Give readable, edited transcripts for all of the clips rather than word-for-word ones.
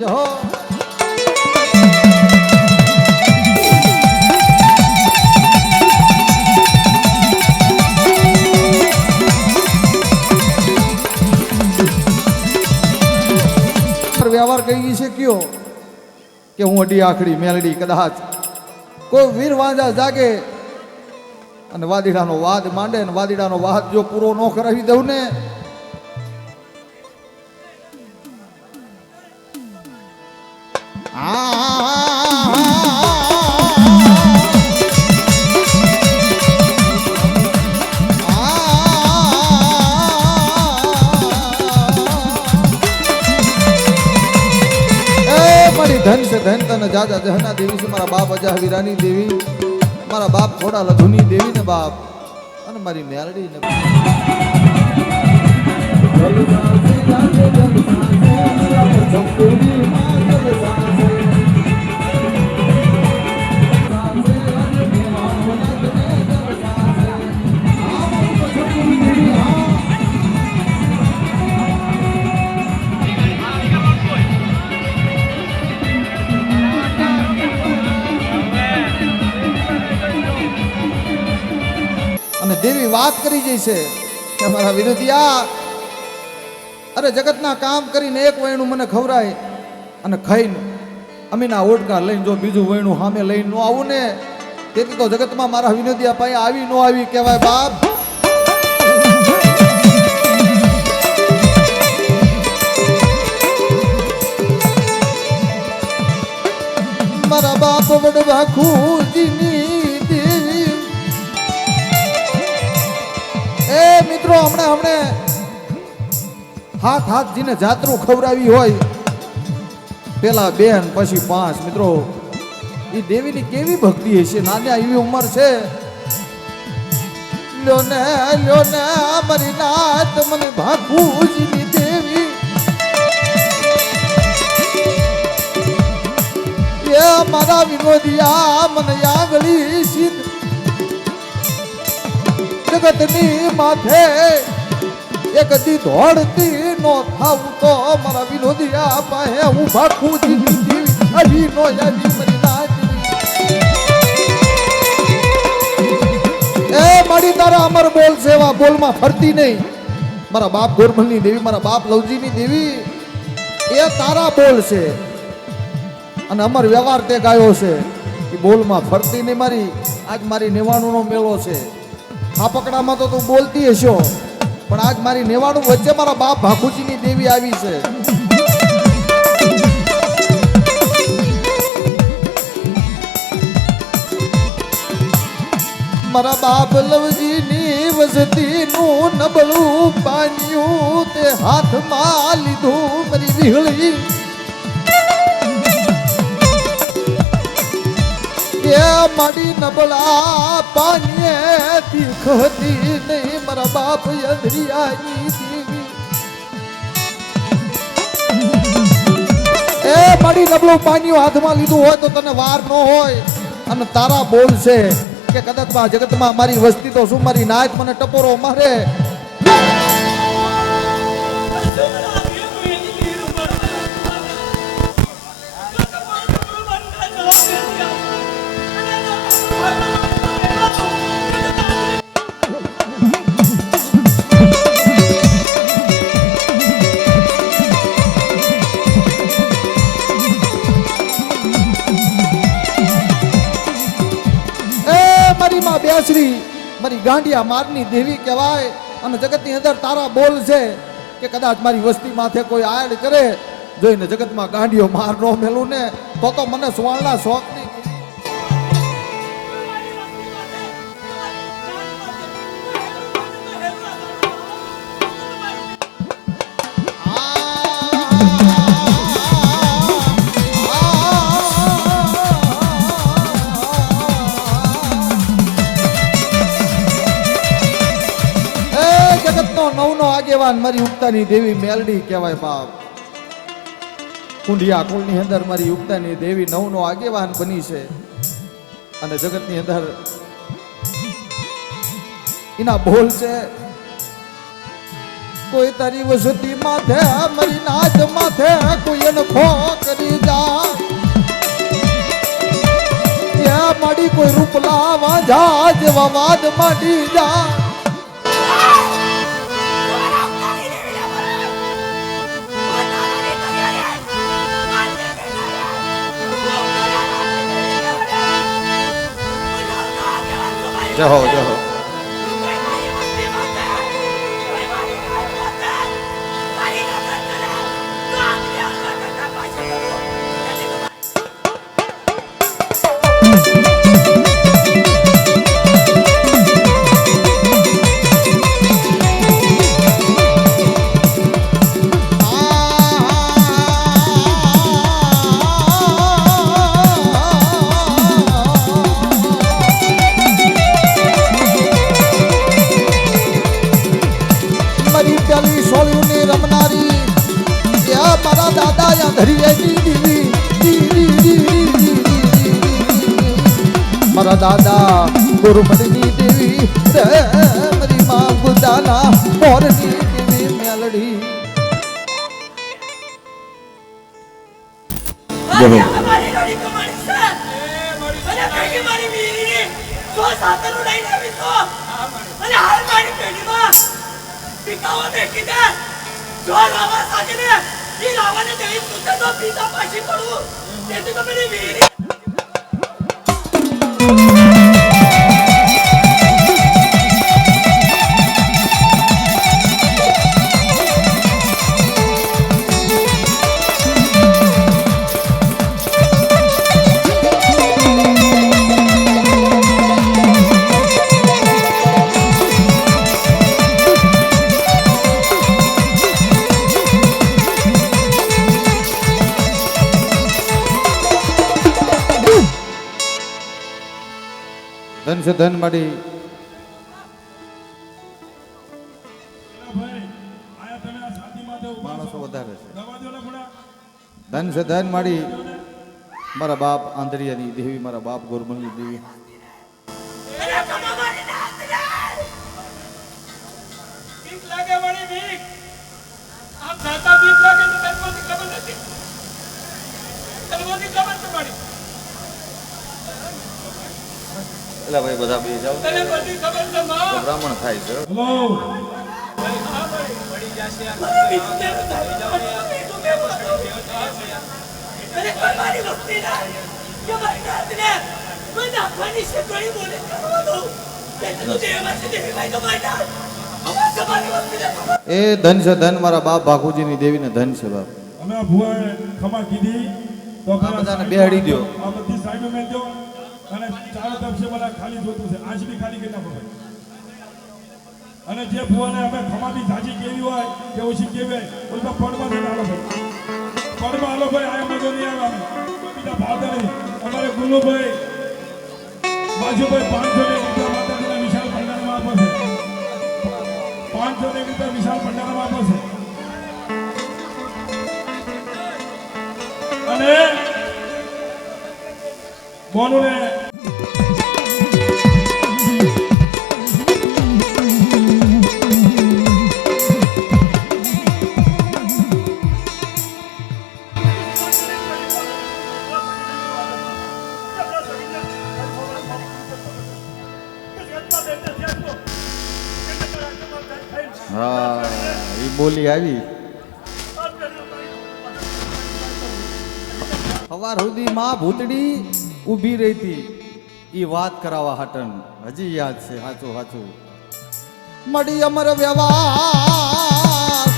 જો વ્યવહાર કહી છે કયો કે હું અડી આખડી મેલડી કદાચ કોઈ વીર વાંજા જાગે અને વાદીડાનો વાદ માંડે ને વાદીડાનો વાદ જો પૂરો ન કરાવી દઉં ને ધન છે ધન તને જાજા જહના દેવી છે મારા બાપ અજા વીરાની દેવી મારા બાપ થોડા લધુની દેવી ને બાપ અને મારી મેલડી ને દેવી વાત કરી જઈ છે કે મારા વિરોધિયા અરે જગતના કામ કરીને એક વયણું મને ખવરાય અને ખાઈને અમીના ઓડકા લઈને જો બીજું વયણું સામે લઈને ન આવું ને તેથી તો જગતમાં મારા વિનોદિયા પાસે આવી ન આવી કહેવાય બાપ મારા બાપ વડવા ખૂજીની એ મિત્રો હમણે હાથ હાથ જીને જાતરું ખવડાવી હોય પેલા બેન પછી 5 મિત્રો એ દેવીની કેવી ભક્તિ હશે નાની એવી ઉંમર છે લ્યો ને મારી નાત મને ભાખુજીની દેવી એ મારા વિનોદિયા મને આંગળી સીધ જગતની માથે એક દી દોડતી નો થાવ તો મારા વિનોદિયા પાસે હું ભાખુજી અહી નો યાદી મરી નાચી એ મારી તારા અમર બોલ સેવા બોલમાં ફરતી નહીં મારા બાપ ગોરમલની દેવી મારા બાપ લવજીની દેવી એ તારા બોલ છે અને અમર વ્યવહાર તે ગાયો છે એ બોલમાં ફરતી નહીં મારી આજ મારી 99 નો મેળો છે આ પકડામાં તો તું બોલતી હશો પણ આજ મારી 99 વચ્ચે મારા બાપ ભાખુજીની દેવી આવી છે મારા બાપ લવજીની વસતીનું નબળું પાન્યું તે હાથમાં લીધું મારી વિહળી મારી નબળા પાણીએ તીખતી નહીં મારા બાપ યદરિયાની દેવી એ મારી નબળું પાણીઓ હાથમાં લીધું હોય તો તને વાર ન હોય અને તારા બોલ છે કે કદાચ જગતમાં મારી વસ્તી તો શું મારી નાચ મને ટપોરો મારે બેસરી મારી ગાંડિયા મારની દેવી કહેવાય અને જગતની અંદર તારા બોલ છે કે કદાચ મારી વસ્તી માથે કોઈ આડ કરે જોઈને જગતમાં ગાંડિયો માર નો મેલું ને તો મને સુવાળના શોખ નહીં મારી યુક્તાની દેવી મેલડી કહેવાય બાપ કુંડિયા કુળની અંદર મારી યુક્તાની દેવી 9 નો આગેવાન બની છે અને જગતની અંદર એના બોલ છે કોઈ તારી વસતી માથે મારી નાચ માથે કોઈ એને ખો પેલા વાંઝા જેવા વાદ માંડી જા જહો જહો મારા દાદા ગુરુમણની દેવી રે મારી માં ગુદાના મોરની દેવી મેલડી આજે અમારી લોડી કમાણી છે અને ભેગી મારી વીરીની સો સાતનું લઈને આવી તો અને હાલ મારી પેઢીમાં પિતાઓ બેઠી દે જો રાવા સાગને ઈ રાવાને દેવી સુતે તો પિતા પાછી પડું તેથી તો મેરી વીરી ધન છે ધન માડી માણસો વધારે છે ધન છે ધન માડી મારા બાપ આંધળિયાની દેવી મારા બાપ ગોરમલની દેવી અરે કમા મારી નાથ રે બીક લાગે મારી બીક આપ જાતા બીક લાગે તો તનમાંથી ખબર નથી તનમાંથી ખબર છે મારી એલા ભાઈ બધા બે જાવ તને બધી ખબર છે માં બ્રાહ્મણ થાય છે હેલો પડી જશે અરે કોઈ મારી ભક્તિ ના કે મારી નાથ ને કોઈ નાખવાની છે કોઈ બોલે કરવા દો તે તો દેવાથી દેવી ભાઈ તો મારી અમાર તમારી ભક્તિ ને એ ધન છે ધન મારા બાપ ભાખુજીની દેવીને ધન છે બાપ અમે આ ભુવાએ ખમા કીધી તો આ બધાને બેહાડી દ્યો. આ બધી સાઈડો મેં દો અને ચારો તરફ છે બધા ખાલી જોતું છે આજ બી ખાલી કરી નાખો ભાઈ. અને જે ભુવાને અમે ખમા બી જાજી કેવી હોય કે ઓછી કેવી હોય ઓલમાં પડમાં નહીં આલો ભાઈ પડમાં આલો ભાઈ આ મજો નહીં આવે અમે બીજા ભાવતા નહીં અમારે ગુલ્લુભાઈ બાજુભાઈ 500 ને રૂપિયા માતાજીના વિશાળ ભંડારમાં આપો છે 500 ને રૂપિયા વિશાળ ભંડારમાં આપો છે અને બોનુને હા એ બોલી આવી સવાર સુધી માં ભૂતડી ઊભી રહી હતી ઈ વાત કરાવવા હાટન હજી યાદ છે સાચું સાચું મળી અમર વ્યવહાર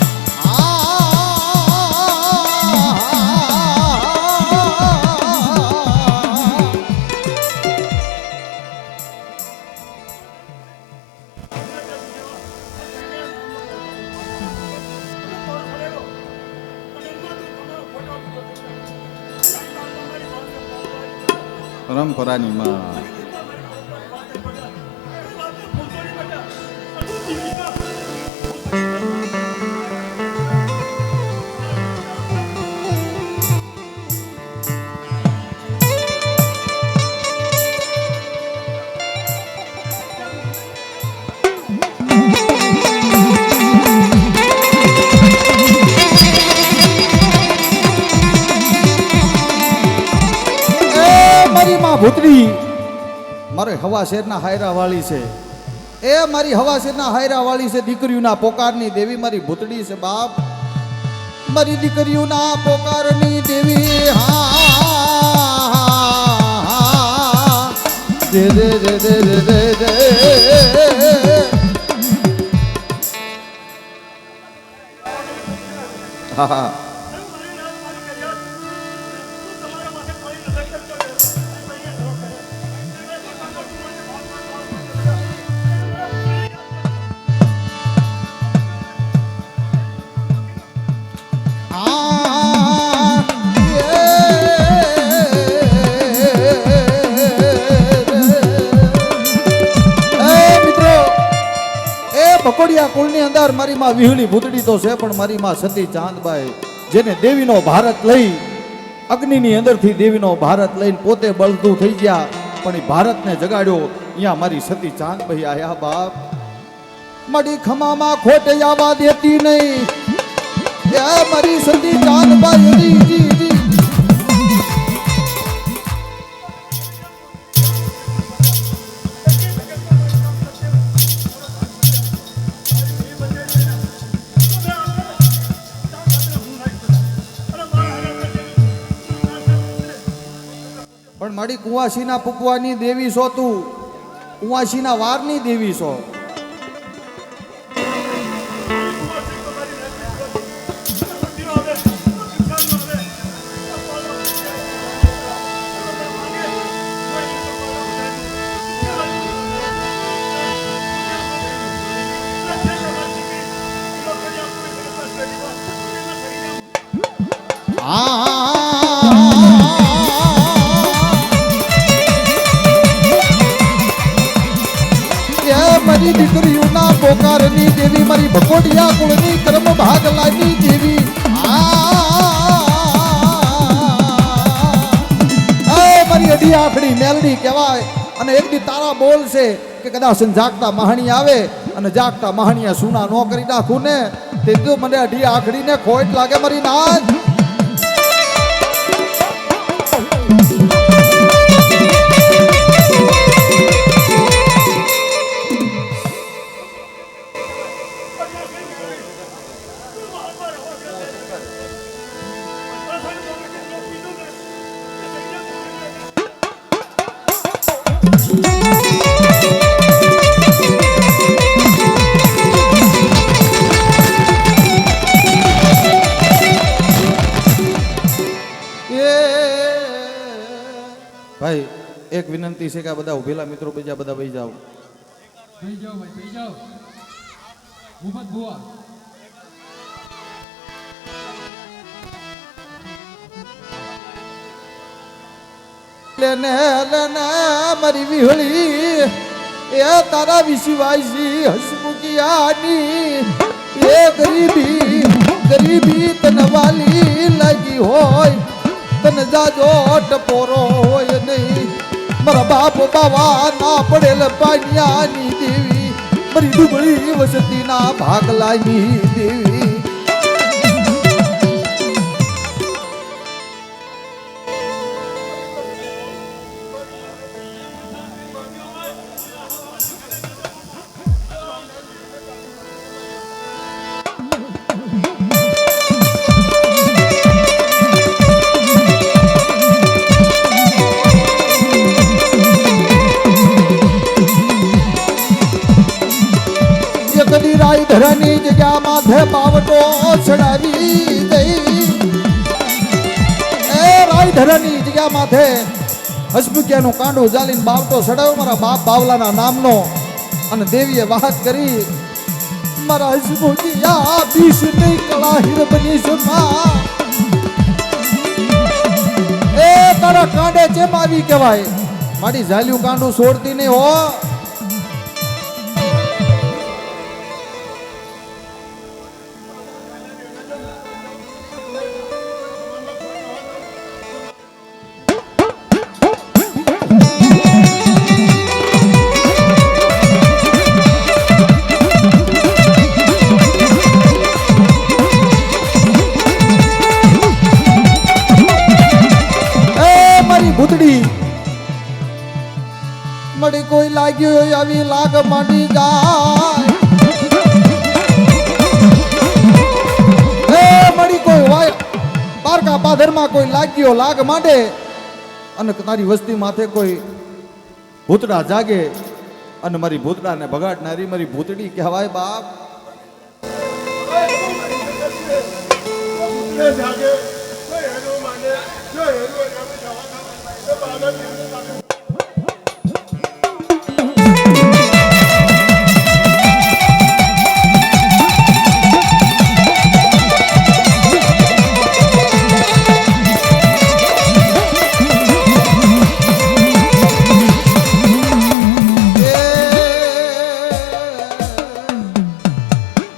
પરંપરાની માં ભૂતડી મારે હવા શેરના હાયરા વાળી છે, એ મારી હવા શેરના હાયરા વાળી છે, દીકરીઓના પોકારની દેવી મારી ભૂતડી છે બાપ, મારી દીકરીઓના પોકારની દેવી. હા દે દે દે દે દે દે હા હા ભકોડિયા કુળની અંદર મારી માં વિહળી ભૂતડી તો છે, પણ મારી માં સતી ચાંદબાઈ જેને દેવીનો ભારત લઈ અગ્નિની અંદરથી દેવીનો ભારત લઈને પોતે બળતું થઈ ગયા, પણ એ ભારતને જગાડ્યો. અહીંયા મારી સતી ચાંદબાઈ આયા બાપ, મારી ખમામાં ખોટે આવવા દેતી નહીં. એ મારી સતી ચાંદબાઈ જી જી જી. પણ મારી કુવાસીના પુકવાની દેવી છો તું, કુવાસીના વારની દેવી છો. મારી દીકરીઓના પોકારની દેવી, મારી ભકોડિયા કુળની કર્મ ભાગલાની દેવી. મારી અઢી આખડી મેલડી કહેવાય. અને એક દી તારા બોલ છે કે કદાચ જાગતા મહાણી આવે અને જાગતા મહાણીયા સુના ન કરી નાખું ને તે તો મને અઢી આખડીને ખોટ લાગે મારી નાથ. ભાઈ એક વિનંતી છે કે આ બધા ઉભેલા મિત્રો બીજા બધા વહી જાઓ. ભાઈ જાઓ ભાઈ, ભાઈ જાઓ. મુહમ્મદ બુઆ લેને લેને મારી વિહળી એ તારા વિશ્વાસી હસમુખિયાની એ ગરીબી ગરીબી તને વાલી લાગી હોય, તને જાજો ટપોરો હોય નહીં. મારા બાપ બાવા ના પડેલ પાણિયાની દેવી, મારી ડુબળી વસતીના ભાગલાની દેવી. રાયધરાની જગ્યા માથે બાવટો ચડાવી દઈ. એ રાયધરાની જગ્યા માથે હસમુખિયાનું કાંડું જાલીને બાવટો ચડાવ્યો મારા બાપ બાવલાના નામનો. અને દેવીએ વાત કરી, મારા હસમુખિયા બીસ નહીં કળાહીર બનીશ માં. એ તારા કાંડે ચેમ આવી કહેવાય, મારી ઝાલ્યું કાંડું છોડતી નહીં હો. મળી કોઈ લાગ્યું હોય આવી લાગ માંડી જાય હે મળી કોઈ વાય બારકા પાધરમાં કોઈ લાગ્યો લાગ માંડે અને તારી વસ્તી માથે કોઈ ભૂતડા જાગે અને મારી ભૂતડાને ભગાડનારી મારી ભૂતડી કહેવાય બાપ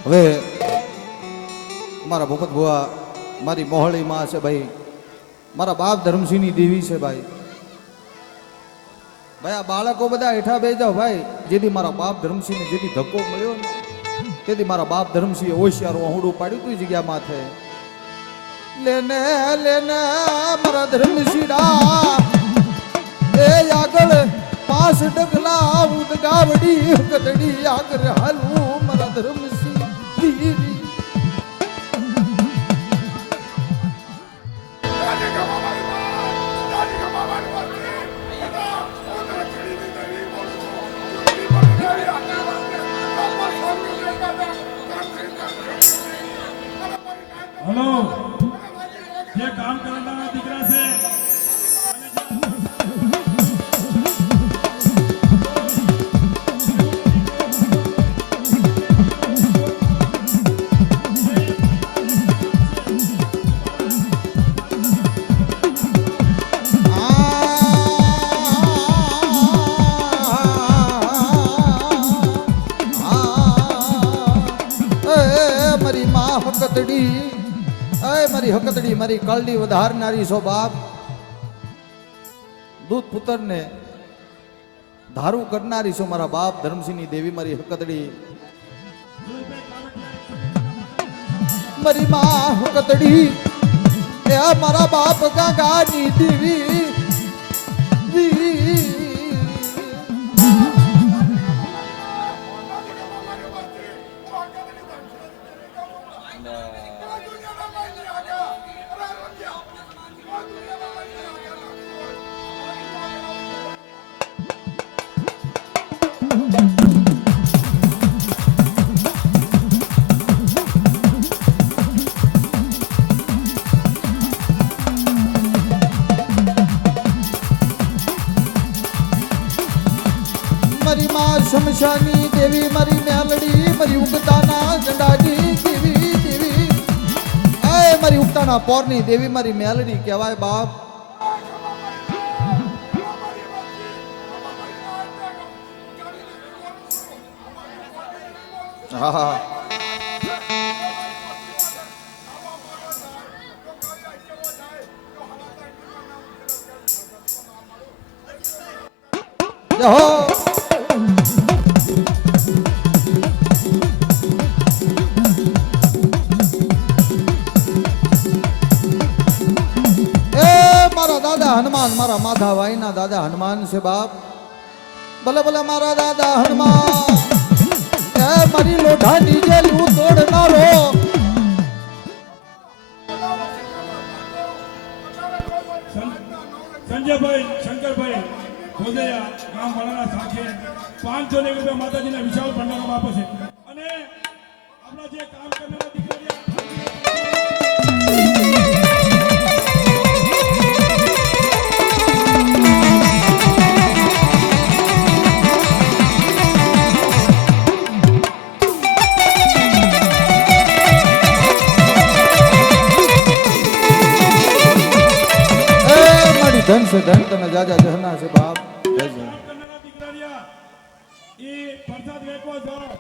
હવે મારા ભૂપત ભુવા મારી મોહળી માં છે ભાઈ મારા બાપ ધર્મસિંહની દેવી છે ભાઈ ભાઈ આ બાળકો બધા હેઠા બે જાઓ ભાઈ જેથી મારા બાપ ધર્મસિંહને જેથી ધક્કો મળ્યો ને તેથી મારા બાપ ધર્મસિંહે હોશિયારો અહુડું પાડ્યું તું જગ્યા માથે લેને લેને મારા ધર્મસિંહા એ આગળ 5 ડગલા ઉદ ગાવડી કતડી આગળ હાલું મારા ધર્મસિંહ વીરી હલો જે કામ કરનારા દીકરા છે મારી માં હકતડી મારી હકતડી મારી કલડી વધારનારી છો બાપ દૂધ પુત્રને ધારું કરનારી છો મારા બાપ ધર્મસિંહની દેવી મારી હકતડી મારી માં હકતડી એ મારા બાપ ગાગાની દેવી મારી માં શમશાની દેવી મારી મેલડી મારી ઉગતાના ગંડાની દેવી દેવી એ મારી ઉગતાના પોરની દેવી મારી મેલડી કહેવાય બાપ હા હા જહો હનુમાન મારા માધા ભાઈના દાદા હનુમાન છે બાપ ભલે ભલે મારા દાદા હનુમાન એ મારી લોઢાની જેલું તોડનારો સંજયભાઈ શંકરભાઈ ગોદૈયા ગામ વાળાના સાથે 500 રૂપિયા માતાજીના વિશાળ ભંડારમાં આપે છે અને આપણા જે કામ કરનારા દીકરીઓ ધન છે ધન તને જાજા જહના છે બાપ એ પ્રસાદ વેચવા જાઓ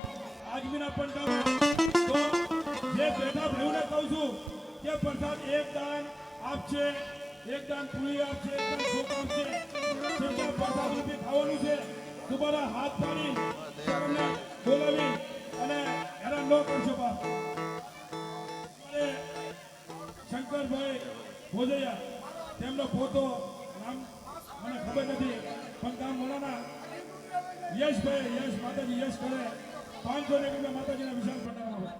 આજમીના પંડામાં તો જે બેઠા ભાઈઓને કહું છું કે પ્રસાદ એક દાન આપશે એક દાન પૂરી આપશે એક દાન ચોક આપશે જેટલા પ્રસાદ રૂપી ખાવાનું છે તમારા હાથ પાડી તમને બોલાવી અને હેરાન ન કરશો બાપ શંકરભાઈ ભોજૈયા તેમનો પોતો નામ મને ખબર નથી પણ ગામ મોલાના યશભાઈ યશ માતાજી યશ કરે 500 ને રૂપિયા માતાજીના વિશાળ ભંડારા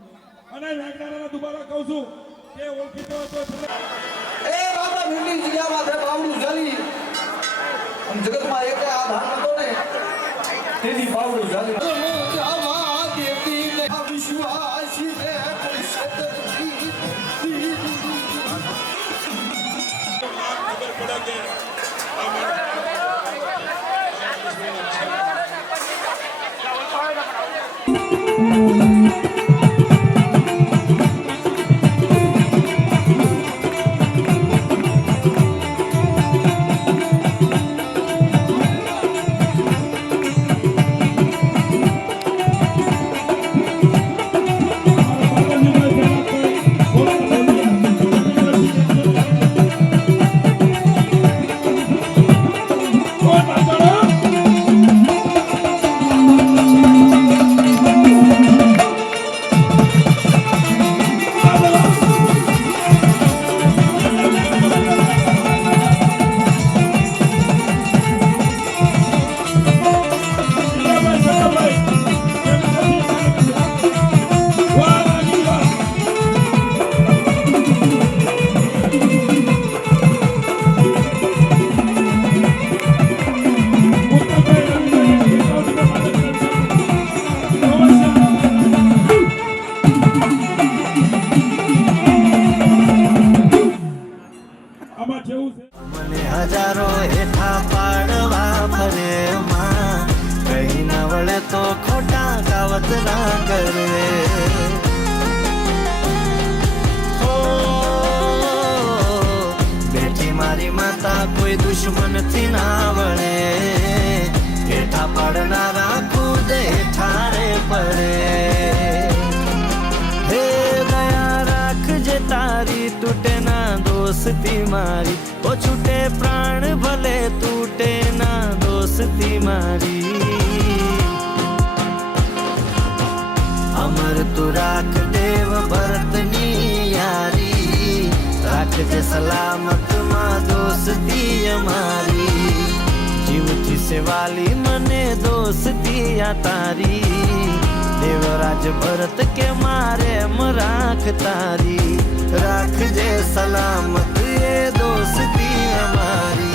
અને નાગનારાના દુબારા કહું છું કે ઓળખીતો હતો એ રાજા ભીંડી જગ્યામાં છે બાવડું જાલી અને જગતમાં એક આધાર નતો ને તેથી બાવડું જાલી જાવા દેતી ને વિશ્વાસી રે આમાં કેવું છે મને હજારો હેઠા પાડવા ફરે માં કઈ ના વળે તો ખોટા કાવત ના કરે હો, બેઠી મારી માતા કોઈ દુશ્મન થી ના વળે હેઠા પાડનારા ખુદ હેઠારે પડે હે દયા રાખજે તારી તૂટે ના દોસ્તી મારી ઓ છૂટે પ્રાણ ભલે તૂટે ના દોસ્તી મારી અમર તું રાખ દેવ ભરતની યારી રાખજે સલામત માં દોસ્તી અમારી જીવથી સેવાલી મને દોસ્તી આ તારી દેવરાજ ભરત કે મારે રાખ તારી રાખજે સલામત એ દોસ્તી અમારી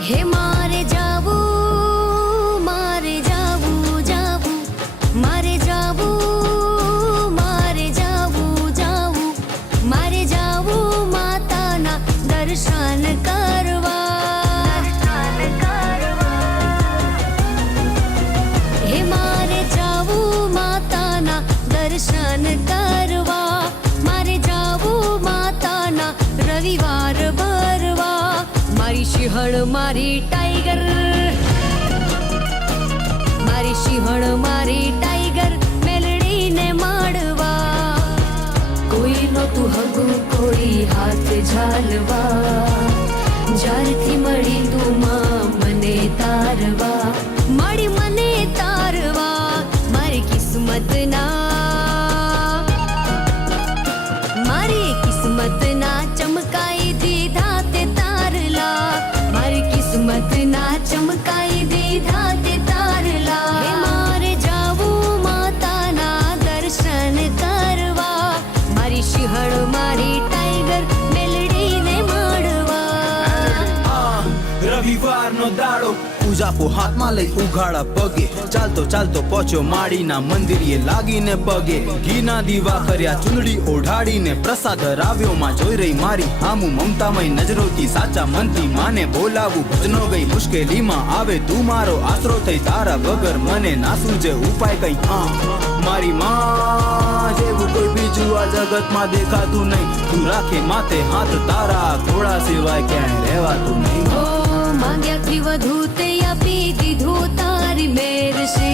હે મારે જાવું મારે જાવું જાવું મારે જાવું મારે જાવું જાવું મારે જાવું માતાના દર્શન કરવા હે મારે જાવું માતાના દર્શન કરવા મારે જાવું માતાના રવિવાર ભરવા મારી સિંહણ મારી ટાઈગર મારી સિંહણ મારી ટાઈગર મેલડીને માડવા કોઈ નહોતું હગું કોઈ હાથ ઝાલવા જ્યારથી મળી તું માં મને તારવા મળી મને તારવા મારી કિસ્મતના મારી કિસ્મતના ચમકાઈ દીધા તે તારલા મારી કિસ્મતના ચમકાઈ દીધા તે તારલા હે મારે જાવું માતાના દર્શન કરવા મારી સિંહણ મારી ટાઈગર મેલડીને મળવા રવિવારનો દાડો પૂજાપો હાથમાં લઈ ઉઘાડા પગે ચાલતો ચાલતો પહોંચ્યો માડીના મંદિરે લાગીને પગે ઘીના દીવા કર્યા ચૂંદડી ઓઢાડીને પ્રસાદ ધરાવ્યો માં જોઈ રહી મારી હામું મમતામય નજરોથી સાચા મનથી માને બોલાવું ભજનો ગઈ મુશ્કેલીમાં આવે તું મારો આશરો થઈ તારા વગર મને ના સૂજે ઉપાય કઈ મારી માં જેવું કોઈ બીજું આ જગતમાં દેખાતું નહીં તું રાખે માથે હાથ તારા ઘોડા સિવાય ક્યાંય રહેવાતું નહીં ઓ માંગ્યાથી વધુ તે આપી દીધું તારી મેર છે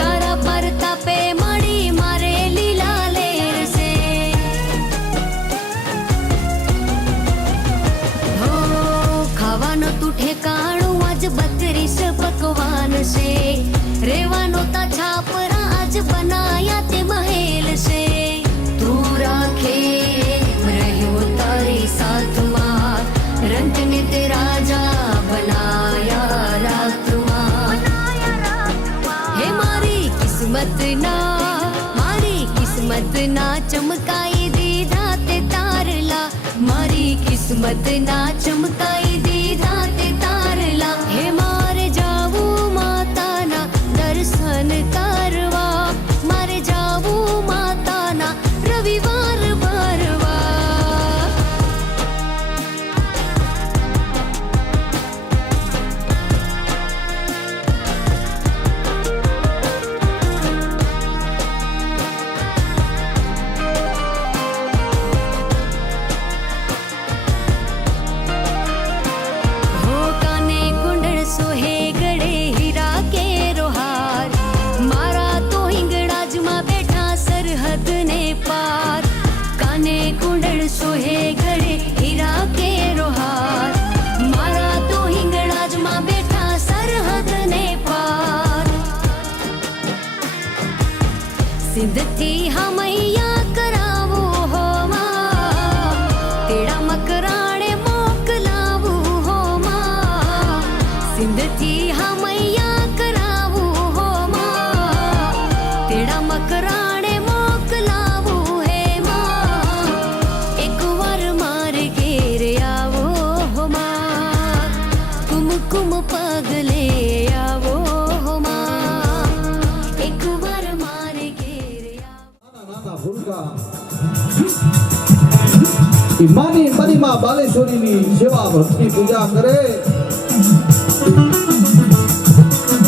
તારા પરતાપે મળી મારે લીલા લેર છે હો ખાવાનું તું ઠેકાણું से रेवानो ता छाप राज बनाया ते महल से तू राखे रहो तारी साथ मार रंग ने ते राजा बनाया राजकुमार हे मारी किस्मत ना चमकाई दीधा ते तारला मारी किस्मत ना चमकाई दीधा ते तारला हे मारे जावू माता ना दर्शन करवा मारे जावू माता ना रविवार भरवा हो काने कुंडल सोहे गड़े हीरा के रोहार मारा तो हिंगड़ाज में बैठा सरहद ने पार काने कुंडल सोहे गड़े हीरा के रोहार मारा तो हिंगड़ाज में बैठा सरहद ने पार सिंध थी हमैया करावो हो मां तेरा मकराणे मोकलावो हो मां सिंध थी हमैया करावो हो मां तेरा मकराणे मोकलावो है मां एक बार मार घेर आवो हो मां कुमकुम पगले आवो हो मां एक बार मार घेर आवो નાના ભૂલકા ઈ માની મરીમાં બાલેશ્વરીની સેવા ભક્તિ પૂજા કરે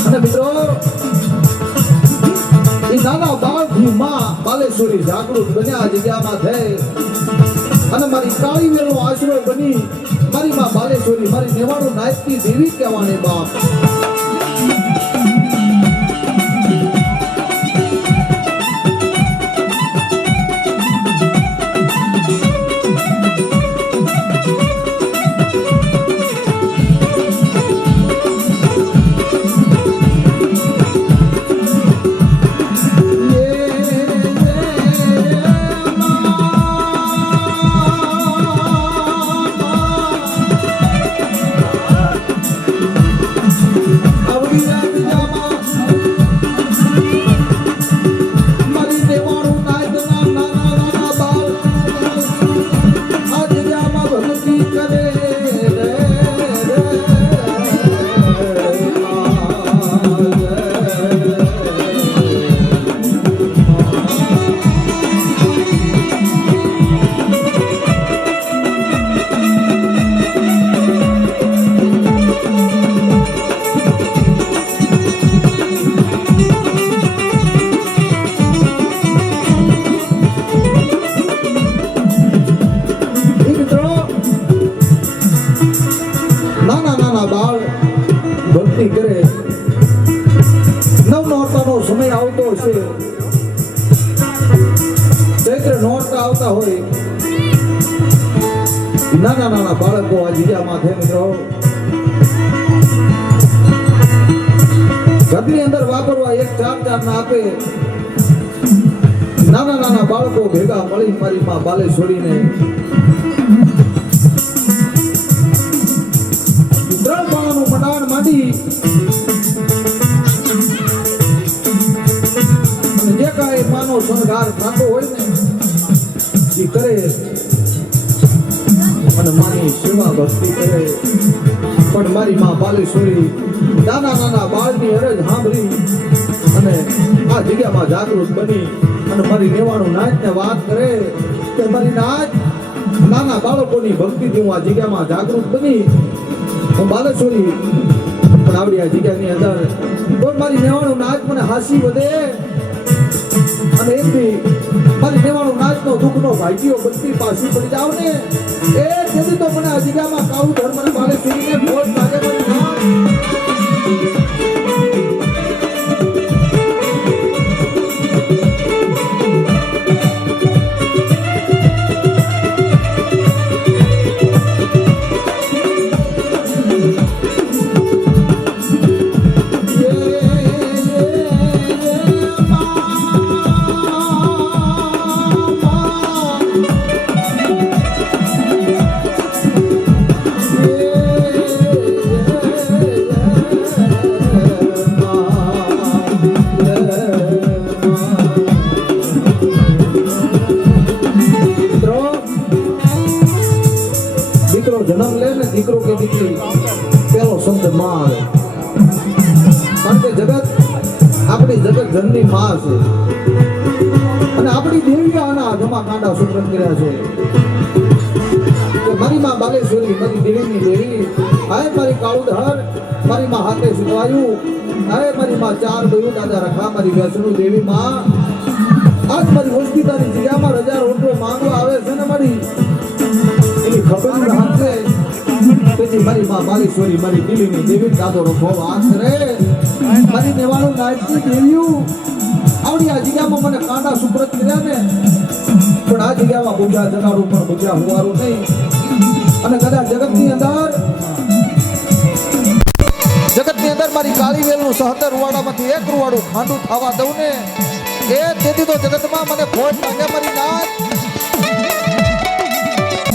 અને મિત્રો ઈ નાના બાળથી માં બાલેશ્વરી જાગૃત બન્યા આ જગ્યામાં થઈ અને મારી કાળી વેલનો આશ્રય બની મારી માં બાલેશ્વરી મારી નેવાણું નાયકની દેવી કહેવાને બાપ સમય આવતો છે ચૈત્ર નોરતા આવતા હોય નાના નાના બાળકો આ જગ્યામાં છે મિત્રો ઘરની અંદર વાપરવા એક ચાર ચાર ના આપે નાના નાના બાળકો ભેગા મળી મારી માં બાલેશ્વરીને ત્રણ પાણાનું મંડાણ માંડી જે કાંઈ માનો શણગાર થતો હોય ને એ કરે અને માની સેવા ભક્તિ કરે પણ મારી માં બાલેશ્વરી નાના નાના બાળની અરજ સાંભળી અને આ જગ્યામાં જાગૃત બની અને મારી નેવાણું નાચને વાત કરે કે મારી નાચ નાના બાળકોની ભક્તિથી હું આ જગ્યામાં જાગૃત બની હું બાલેશ્વરી પણ આવડી આ જગ્યાની અંદર તો મારી નેવાણું નાચ મને હાસી વધે અને એમથી મારી નેવાણું નાચનો દુઃખનો ભાગ્યો બધી પાછી પડી જાવ ને એ તેથી તો મને આ જગ્યામાં કાવું ધર્મ અને બાલેશ્વરીને ભોજ લાગે મારી નાચ Yeah. જન્મ લે ને દીકરો કે દીકરી પેલો શબ્દ માં આવે. કારણ કે જગત આપણી જગત જનની માં છે અને આપણી દેવીઓ આના આધમાં કાંડા સુપ્રત કર્યા છે કે મારી માં બાલેશ્વરી, મારી દેવીની દેવી, હાય મારી કાળુધર, મારી માં હાથે સુવાયું, હાય મારી માં ચાર બયું દાદા રખા, મારી વૈષ્ણુ દેવી માં આજ મારી હોસ્પિટલની જગ્યામાં રજા રોટલો માંગવા આવે છે ને મારી એની ખબર રાખે. તેથી મારી માં બાલેશ્વરી, મારી દિલ્હીની દેવી દાદો રખો વાત કરે. મારી નેવાણું નાયકની દેવીઓ આવડી આ જગ્યામાં મને કાંડા સુપ્રત કર્યા ને, પણ આ જગ્યામાં બુજા જગાડું પણ બુજા હુવારું નહીં. અને કદાચ જગતની અંદર મારી કાળીવેલનું સહતર રૂવાડામાંથી એક રૂવાડું ખાંડું થવા દઉં ને, એ તેથી તો જગતમાં મને ખોટ લાગે મારી નાથ.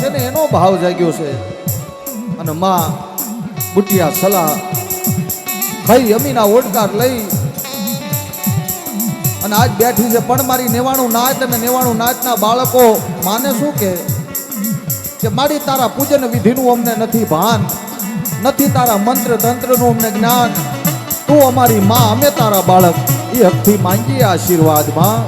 જેને એનો ભાવ જાગ્યો છે. અને માં બુટિયા સલાહ ખાઈ અમીના ઓડકાર લઈ અને આજ બેઠી છે. પણ મારી નેવાણું નાચ અને નેવાણું નાચના બાળકો માને શું કે મારી તારા પૂજન વિધિનું અમને નથી ભાન, નથી તારા મંત્ર તંત્રનું અમને જ્ઞાન. તું અમારી માં, અમે તારા બાળક, એ હકથી માંગીએ આશીર્વાદ માં.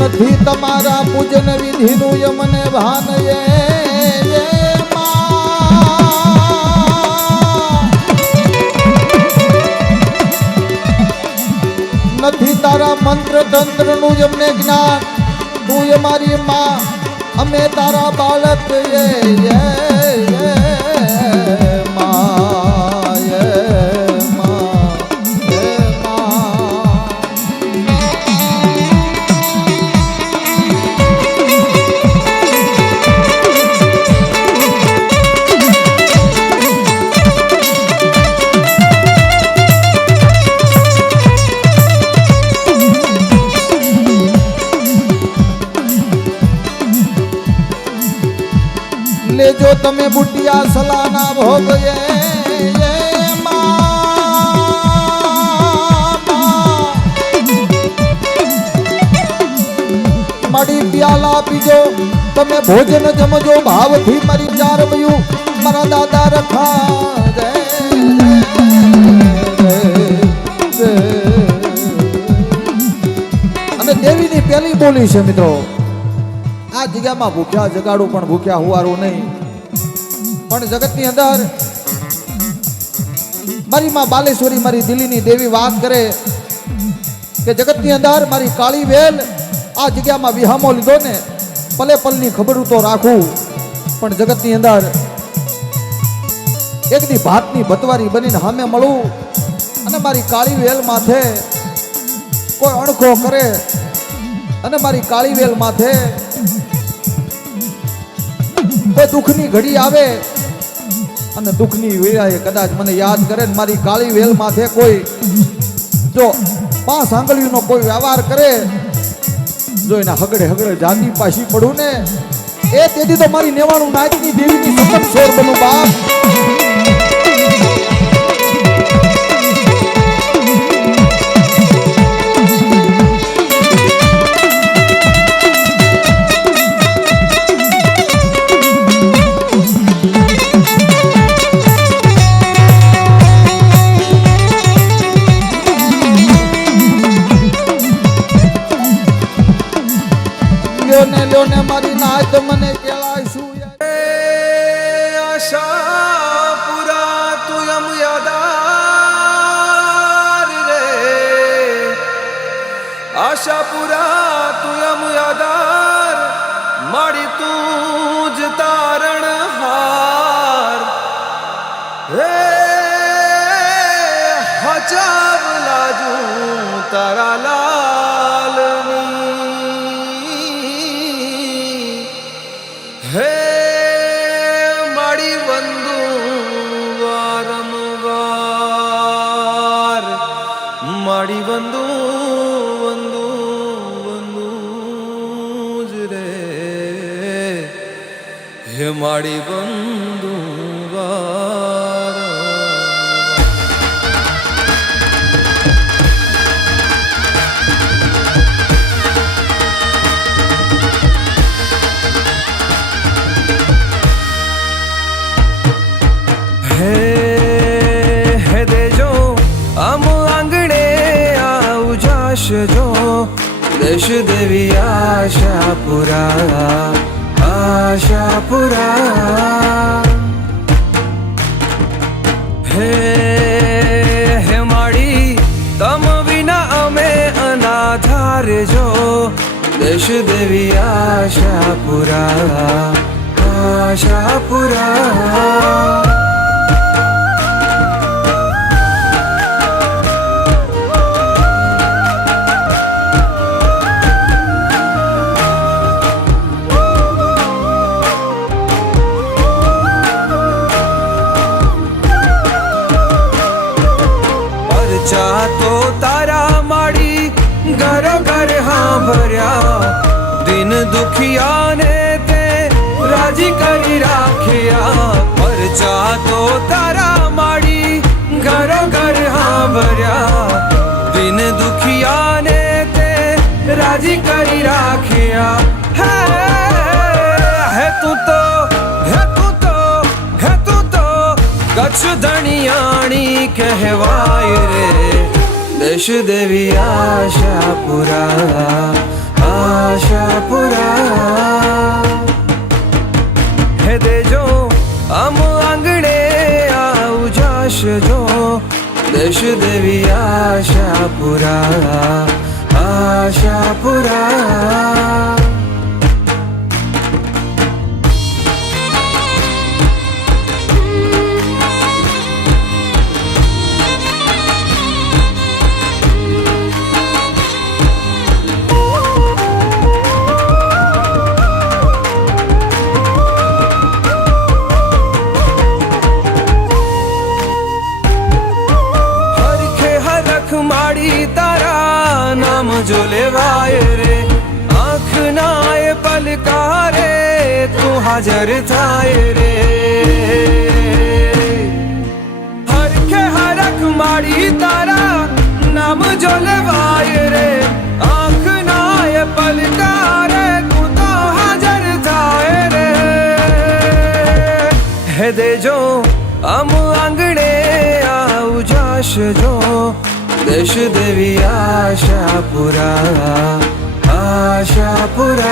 નથી તમારા પૂજન વિધિનું યમને ભાન નથી તારા મંત્ર તંત્રનું યમને જ્ઞાન. તું અમારી માં, અમે તારા બાળક લેજો તમે બુટિયા સલાના ભોગ મારી પ્યાલા પીજો, તમે ભોજન જમજો ભાવથી. મારી ચાર બયું મારા દાદા રખા અને દેવીની પેલી બોલી છે મિત્રો. આ જગ્યામાં ભૂખ્યા જગાડું પણ ભૂખ્યા હુવારું નહીં. પણ જગતની અંદર મારી માં બાલેશ્વરી, મારી દિલ્હીની દેવી વાત કરે કે જગતની અંદર મારી કાળી વેલ આ જગ્યામાં વિહામો લીધો ને, પલે પલની ખબર તો રાખું. પણ જગતની અંદર એક દી ભાતની ભતવારી બનીને સામે મળું અને મારી કાળી વેલ માથે કોઈ અણખો કરે અને મારી કાળી વેલ માથે કોઈ દુઃખની ઘડી આવે અને દુઃખની વેળાએ કદાચ મને યાદ કરે ને મારી કાળી વેલ માથે કોઈ જો 5 આંગળીનો કોઈ વ્યવહાર કરે, જો એના હગડે હગડે જાતી પાછી પડું ને, એ તેથી તો મારી નેવાણું નાચની દેવીની સતત શોર બનું બાપ. લ્યો ને મારી નાચ મને કેળાશું. આશાપુરા તુયમ યાદાર રે, આશાપુરા તુયમ યાદાર, માડી તું જ તારણ હાર રે. હજાબ લાજુ તારા લાલની હે માડી વંદુ વારંવાર, માડી વંદુ વંદુ વંદુ જ રે, હે માડી વંદુ વારંવાર. હે દેજો આમ આંગણે આવું જાશજો દેશ દેવી આશાપુરા આશાપુરા હે માડી તમ વિના અમે અનાથાર જો દેશ દેવી આશાપુરા આશાપુરા તો તારા માડી ઘરો ઘર હા ભર્યા દિન દુખિયાને તે રાજી કરી રાખ્યા પરચા તો તારા માડી ઘરો ઘર હા ભર્યા દિન દુખિયાને તે રાજી કરી રાખ્યા હે તું તો કચ્છ ધણિયાણી કહેવાય રે દેશ દેવી આશાપુરા આશાપુરા હે દેજો આમ આંગણે આવું જાશજો દેશ દેવી આશાપુરા આશાપુરા માડી તારા નામ જો લેવાય રે આંખ ના એ પલકારે તું હાજર થાય રે હરખે હરખ માડી તારા નામ જો લેવાય રે આંખ ના એ પલકારે તું તો હાજર થાય રે હે દેજો આમ આંગણે આવું જાશજો દેશ દેવી આશાપુરા આશાપુરા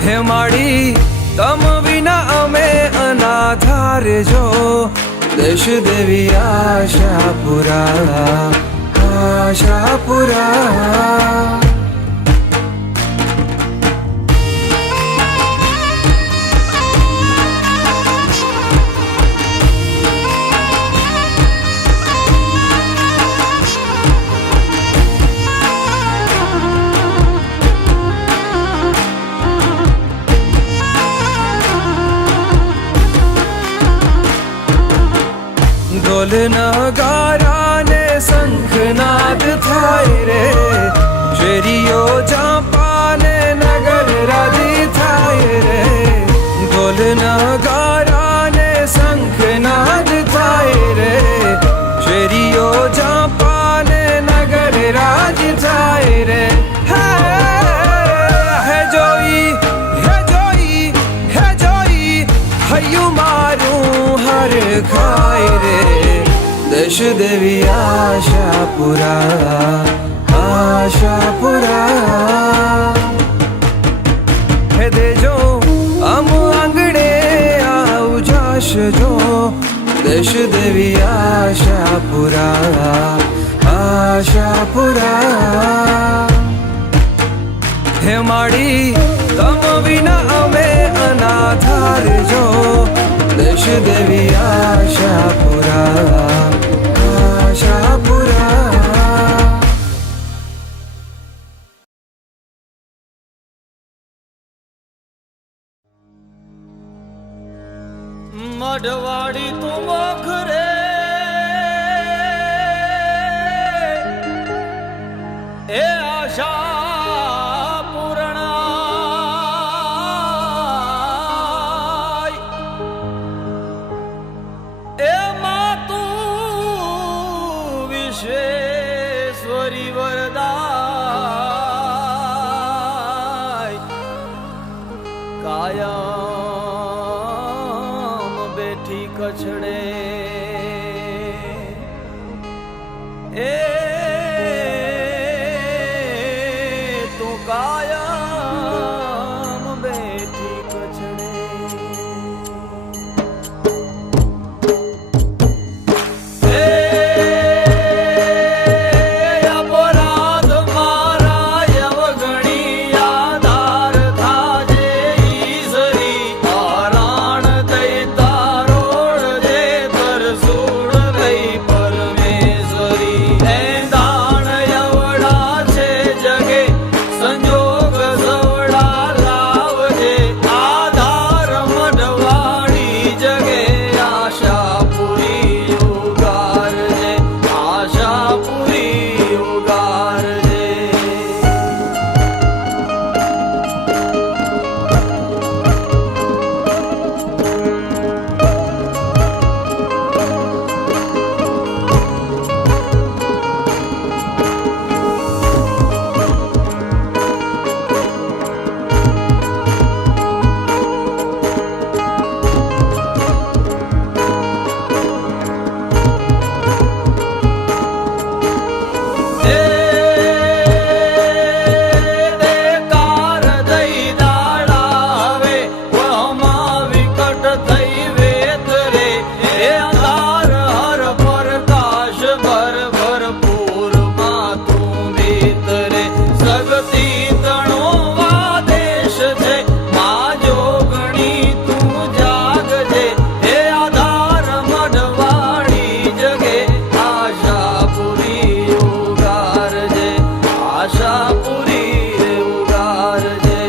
હે માડી તમ વિના અમે અનાથાર જો દેશ દેવી આશાપુરા આશાપુરા ઢોલ નગારા ને શંખનાદ થાય રે શેરીઓ ચાંપા ને નગર રાજી થાય રે ઢોલ નગારા ને શંખનાદ થાય રે શેરીઓ ચાંપા ને નગર રાજી થાય રે હે જોઈ હૈયું મારું હર ખાય રે દેશ દેવી આશાપુરા આશાપુરા હે દેજો આમ આંગણે આવું જાશજો દેશ દેવી આશાપુરા આશાપુરા હે માડી તમ વિના અમે અનાથાર જો દેશ દેવી આશાપુરા આશાપુરા મઢવાડી તું મોખરે એ આશા પૂર્ણાય એ માતું વિશ્વેશ્વરી વરદાય કાયમ કછડે એ તું કાયમ બેઠી કછડે અપરાધ મારા અવગણી આધાર થાજે ઈસરી તારાણ દઈ તારોડ જે તરસુડ દઈ પરમેશ્વરી એ દાણ એવડા છે જગે સંજોગ સવડા લાવજે આધાર મઢવાડી જગે આશા પૂરી ઉગારજે આશા પૂરી ઉગારજે કાર દઈ દાડા હવે વહમાં વિકટ થઈ વેત રે એ અંધાર હર પ્રકાશ ભર ભરપૂરમાં તું બીત રે સગતી તણો વાદેશ છે મા જોગણી તું જાગજે હે આધાર મઢવાડી જગે આશા પૂરી ઉગારજે આશા પૂરી ઉગારજે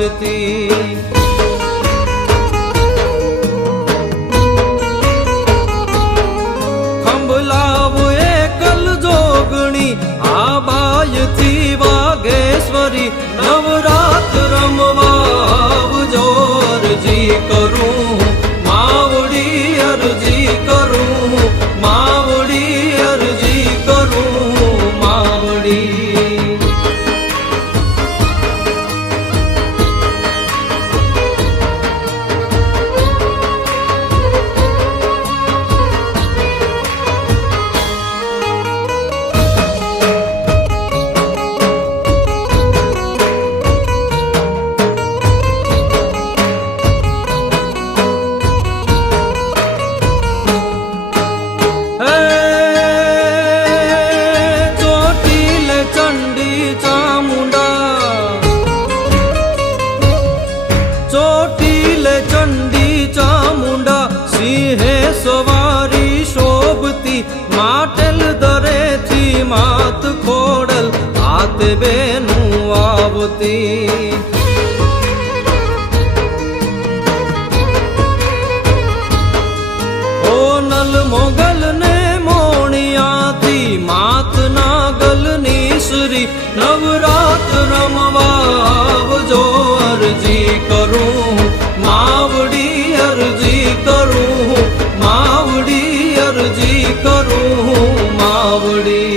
વાજતી ખંભલાવ એકલ જોગણી આ બાયથી વાગેશ્વરી નવરાત રમવા આવજો અરજી કરું માવડી અરજી કરું માવડી અરજી કરું માવડી ચોટીલ ચંડી ચામુંડા ચોટીલ ચંડી ચામુંડા સિંહે સવારી શોભતી માટેલ દરેથી માત ખોડલ હાથ બેનું આવતી નલ મોગલ ને મોણિયાથી માત નાગલ નીસરી નવરાત રમવા આવજો અરજી કરું માવડી અરજી કરું માવડી અરજી કરું માવડી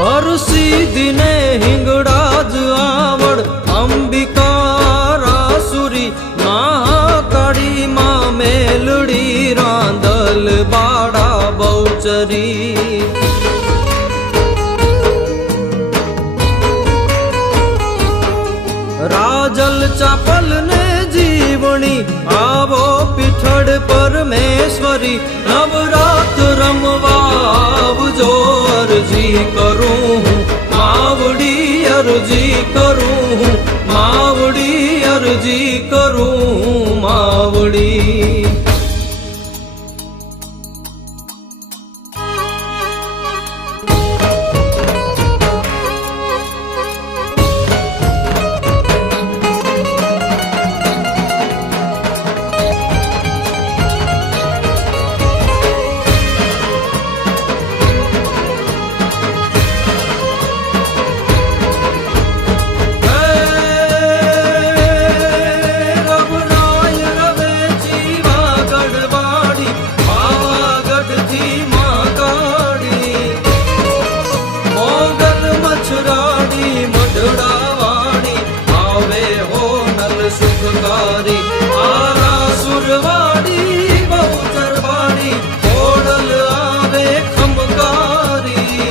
હરસિદ્ધિને હિંગળાજ આવડ અંબિકા રાસુરી મહાકાળી માં મેલડી રાંદલ બાડા બહુચરી રાજલ ચાપલ ને જીવણી આવો પીઠડ પરમેશ્વરી નવરાત રમવા આવજો અરજી કરું માવડી અરજી કરું માવડી અરજી કરું માવડી સુખકારી આરા સુરવાડી બહુચરવાડી ઓડલ આવે ખંભકારી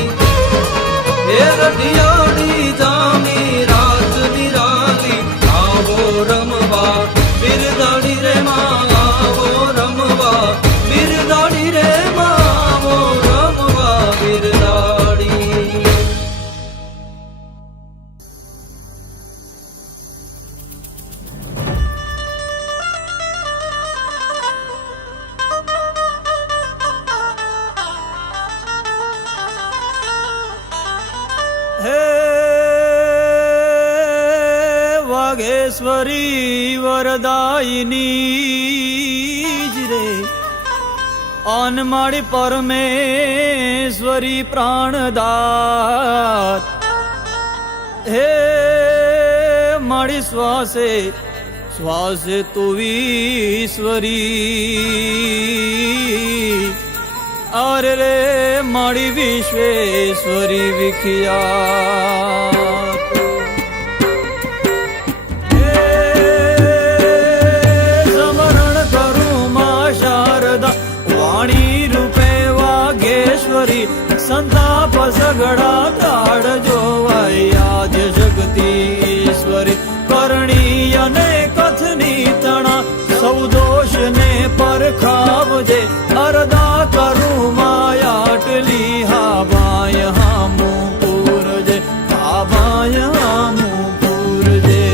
હે રઢિયાળી જામી રાત નિરાલી આવો રમવા બિરદાડી રે માં આવો રમવા બિરદાડી રે માં આવો રમવા બિરદાડી હે વાઘેશ્વરી વરદાયિની જ રે અનમાળી પરમેશ્વરી પ્રાણદાત હે માળી શ્વાસે શ્વાસે તું ઈશ્વરી અરે રે માળી વિશ્વેશ્વરી વિખ્યા સમરણ કરું માં શારદા વાણી રૂપે વાઘેશ્વરી સંતાપ પસગડા કાળ જોવાય આજ શક્તિ ઈશ્વરી કરણી અને કથની તણા સૌ દોષ ને પરખાવજે અરદા કરું માયાટલી હા ભાય હામું પૂરજે હા ભાય હામું પૂરજે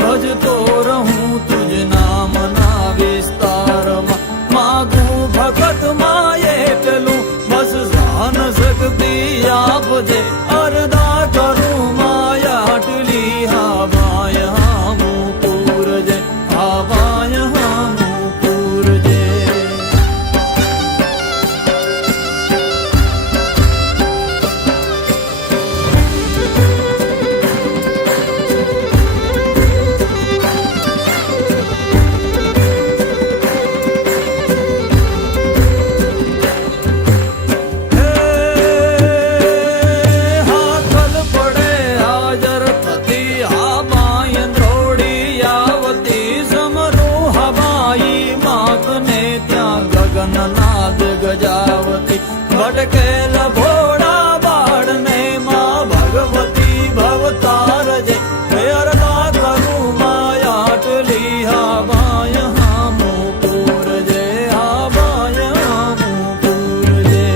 ભજતો રહું તુજ નામના વિસ્તારમાં માગું ભગત માં એટલું બસ જાન શક્તિ આપજે અરદા કરું માયાટલી હા ભાય હામું પૂરજે હા ભાય હામું પૂરજે નાદ ગજાવતી ભટકેલ ભોળા બાળને માં ભગવતી ભવતાર જય અરદા કરું માયાટલી હા ભાય હામું પૂરજે હા ભાય હામું પૂરજે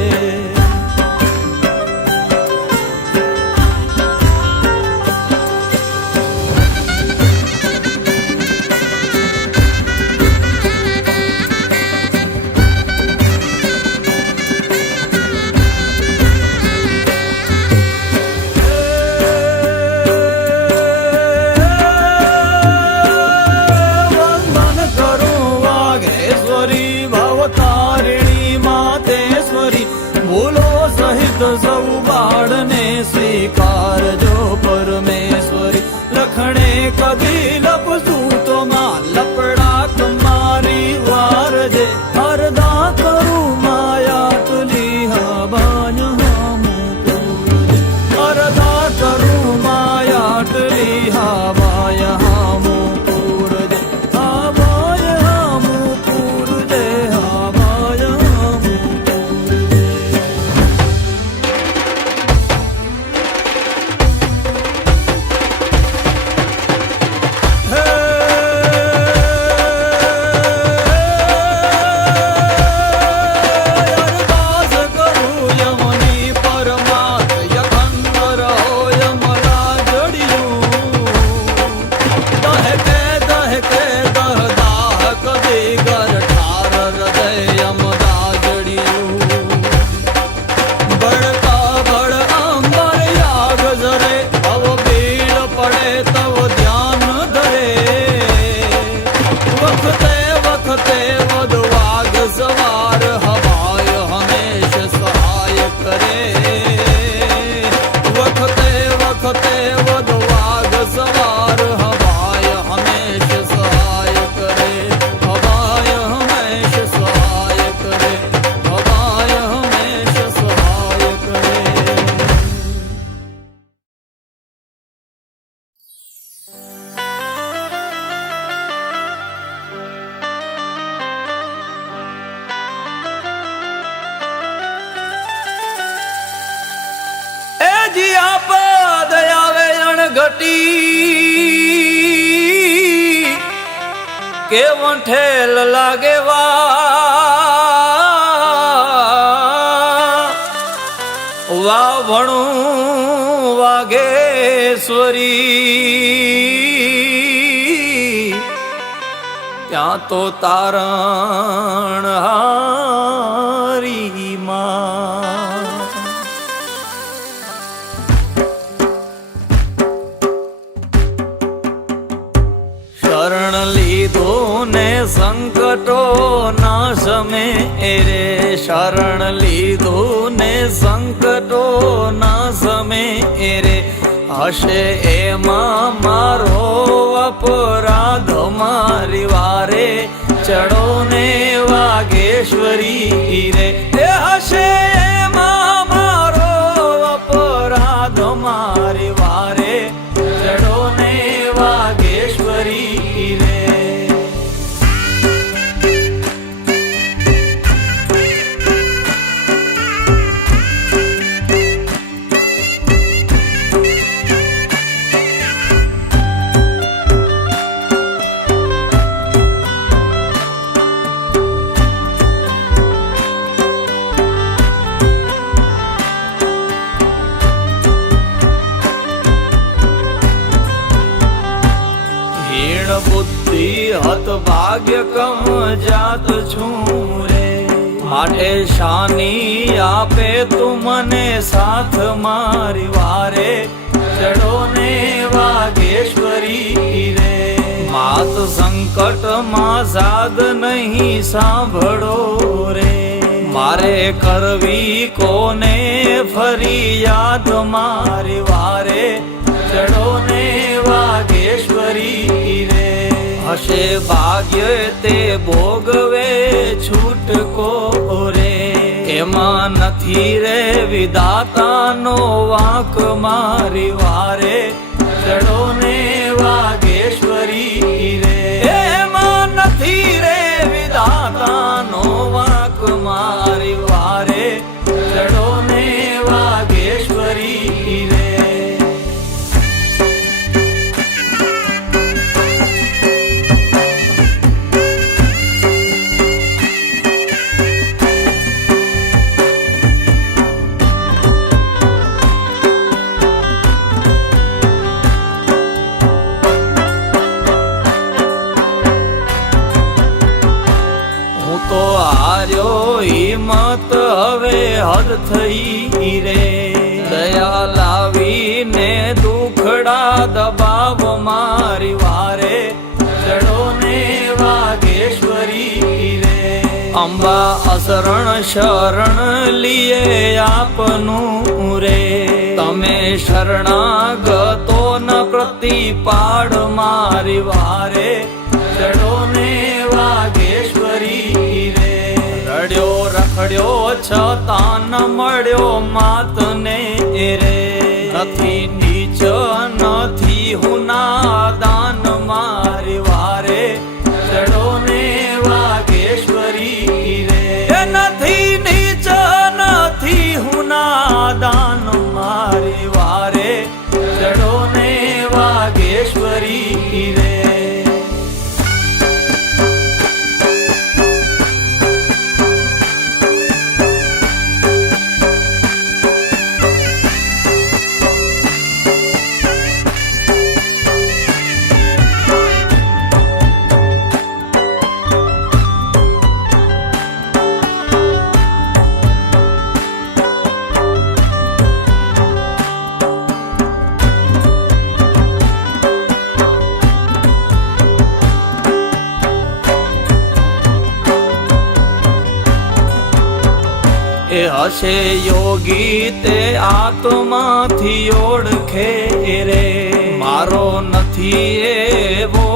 સૌ બાળને સ્વીકારજો પરમેશ્વરી લખણે કદી લપસું તો માં લપડા મારી વારજે અરદા કરું માયાટલી હા ભાય હામું પૂરજે અરદા કરું માયાટલી હા ભાય હામું પૂરજે હા ભાય હામું પૂરજે હા ભાય હામું પૂરજે કેવન ઠેલ લાગે વાવણું વાઘેશ્વરી ત્યાં તો તારણ હારી માં શરણ લીધો ને સંકટો ના સમે રે શરણ લીધો ને સંકટો ના સમે રે હશે એમાં મારો અપરાધ મારી વારે ચડો ને વાગેશ્વરી રે એ હશે એમાં મારો અપરાધ મારી વારે ચડો ને વાગેશ્વરી રે બુદ્ધિ હત ભાગ્ય કમ જાત છું રે માટે શાની આપે તું મને સાથ મારી વારે ચડો ને વાગેશ્વરી રે માત સંકટ માં સાધ નહીં સાંભળો રે મારે કરવી કોને ફરી યાદ મારી વારે ચડો ને વાગેશ્વરી રે હશે ભાગ્ય તે ભોગવે છૂટકો રે એમાં નથી રે વિધાતાનો વાંક મારી વારે ચડો ને વાગેશ્વરી રે એમાં નથી રે વિધાતાનો વાંક મારી વારે ચડો ને વાગેશ્વરી રે હિંમત હવે હદ થઈ રે દયા લાવીને દુખડા દબાવ મારી વારે ચડો ને વાગેશ્વરી રે અંબા અસરણ શરણ લીએ આપનું રે તમે શરણાગતો ન પ્રતિપાડ મારી વારે ચડો ને વાગેશ્વરી રે રડ્યો રખડ્યો છતાં ન મળ્યો માતને રે નથી નીચ નથી હું નાદાન મારી વારે ચડો ને વાગેશ્વરી રે નથી નીચ નથી હું નાદાન મારી વારે ચડો ને વાગેશ્વરી રે એ હશે યોગી તે આત્માથી ઓળખે રે મારો નથી એવો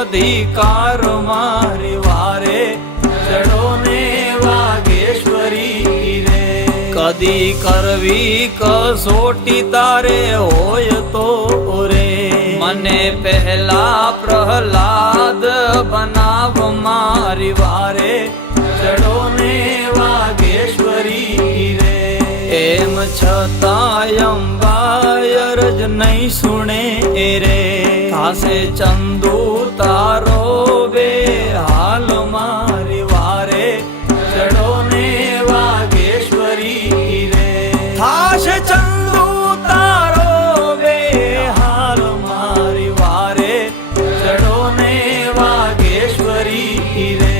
અધિકાર મારી વારે ચડો ને વાગેશ્વરી રે કદી કરવી કસોટી તારે હોય તો રે મને પહેલા પ્રહલાદ બનાવ મારી વારે ચડો ને વાગેશ્વરી રે એમ છતાં અંબાય રજ નહીં સુણે રે થાશે ચંદુ તારો બે હાલ મારી વારે ચડો ને વાગેશ્વરી રે થાશે ચંદુ તારો બે હાલ મારી વારે ચડો ને વાગેશ્વરી રે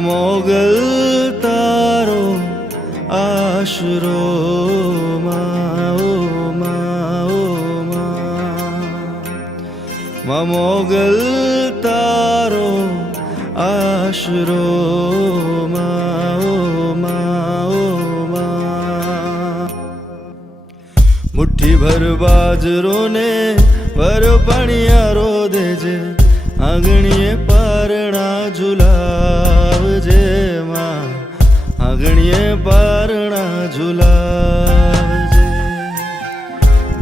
મોગલ તારો આશરો માં ઓ માં મોગલ તારો આશરો માં ઓ માં મુઠ્ઠી ભર બાજરો ને ભર પણિયારો દેજે આંગણીએ પારણા ઝુલાવજે માં આંગણીએ પારણા ઝુલાવજે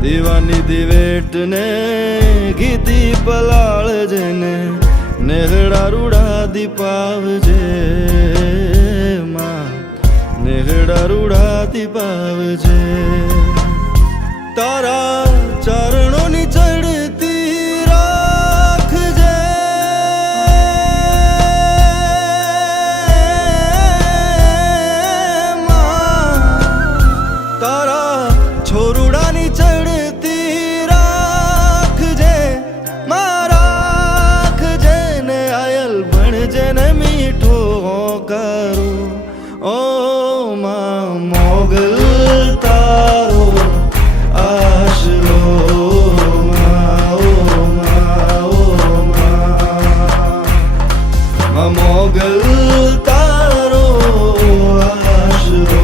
દીવાની દિવેટ ને ગીતી પલાળજે ને નેહડા રૂડા દીપાવજે માં નેહડા રૂડા દીપાવજે તારા ચરણોની ચડતી રાખજે માં તારા છોરુડાની ચડતી રાખજે માં રાખજે ને આયલ ભણજે ને મીઠો કરું ઓ માં મોગલ તારો આશરો મોગલ તારો આશરો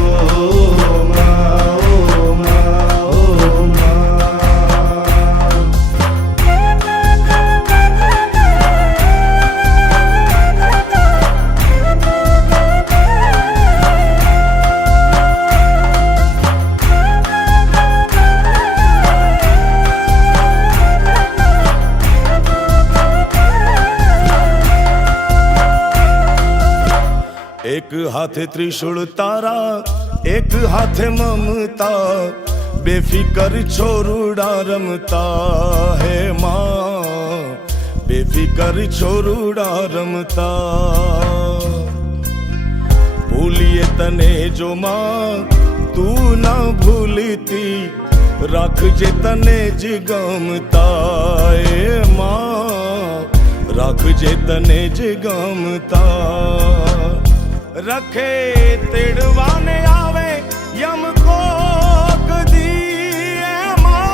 એક હાથે ત્રિશૂળ તારા એક હાથે મમતા બેફિકર છોરુડા રમતા હે માં બેફિકર છોરુડા રમતા ભૂલીએ તને જો માં તું ના ભૂલતી રાખજે તને જ ગમતા એ માં રાખજે તને જ ગમતા રખે તેડવાને આવે યમ કોક દી એમાં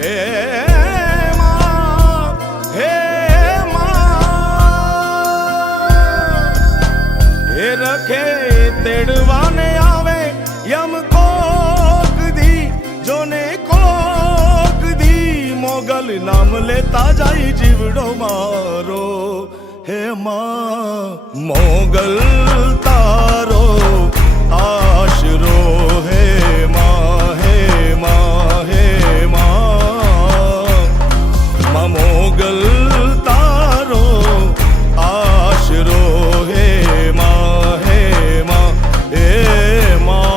હે માં હે રખે તેડવાને આવે યમ કોક દી જોને કોક દી મોગલ નામ લેતા જાય જીવડો મારો હે માં મોગલ તારો આશરો હે માં હે માં હે માં મોગલ તારો આશરો હે માં હે માં હે માં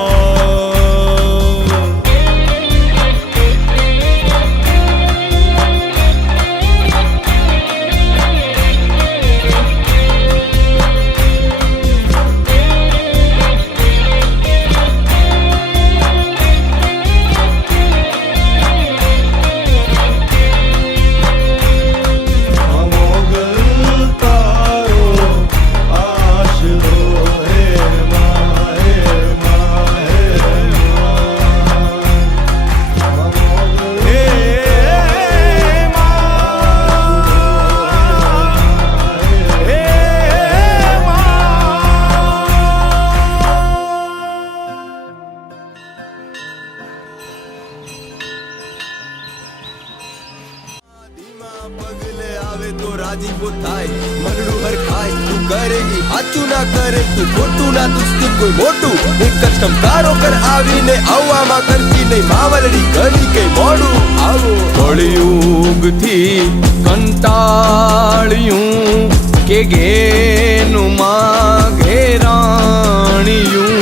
પગલે આવે તો રાજીપો થાય મનડું હર ખાય તું કરેગી સાચું ના કરે તું ખોટું ના દુસ્તી કોઈ મોટું એક જ ટમકારો કર આવીને આવવામાં કરતી નહીં માવલડી ઘણી કઈ મોડું આવો કળિયુગ થી કંટાળ્યું કે ઘેનું માં ઘેરાણિયું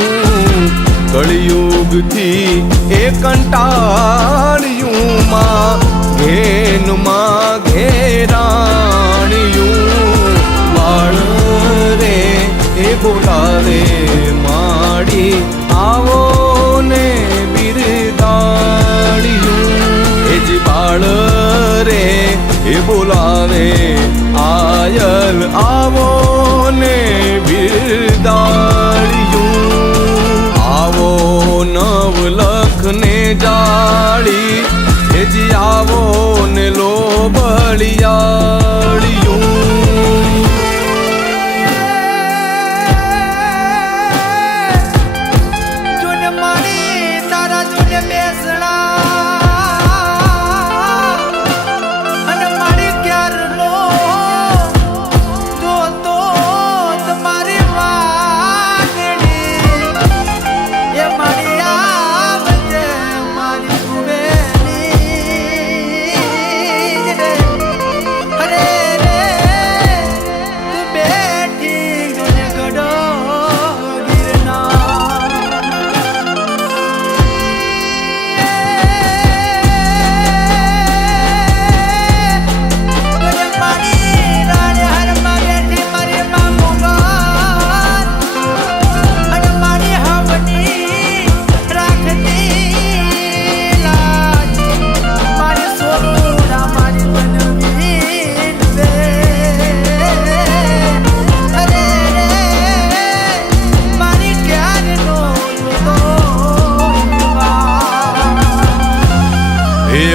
કળિયુગ થી એ કંટાળ્યું માં ઘેનું માં ઘેરાણિયું બાળ રે એ બોલાવે માડી આવો ને બિરદાણિયું એ જ બાળ રે એ બોલાવે આ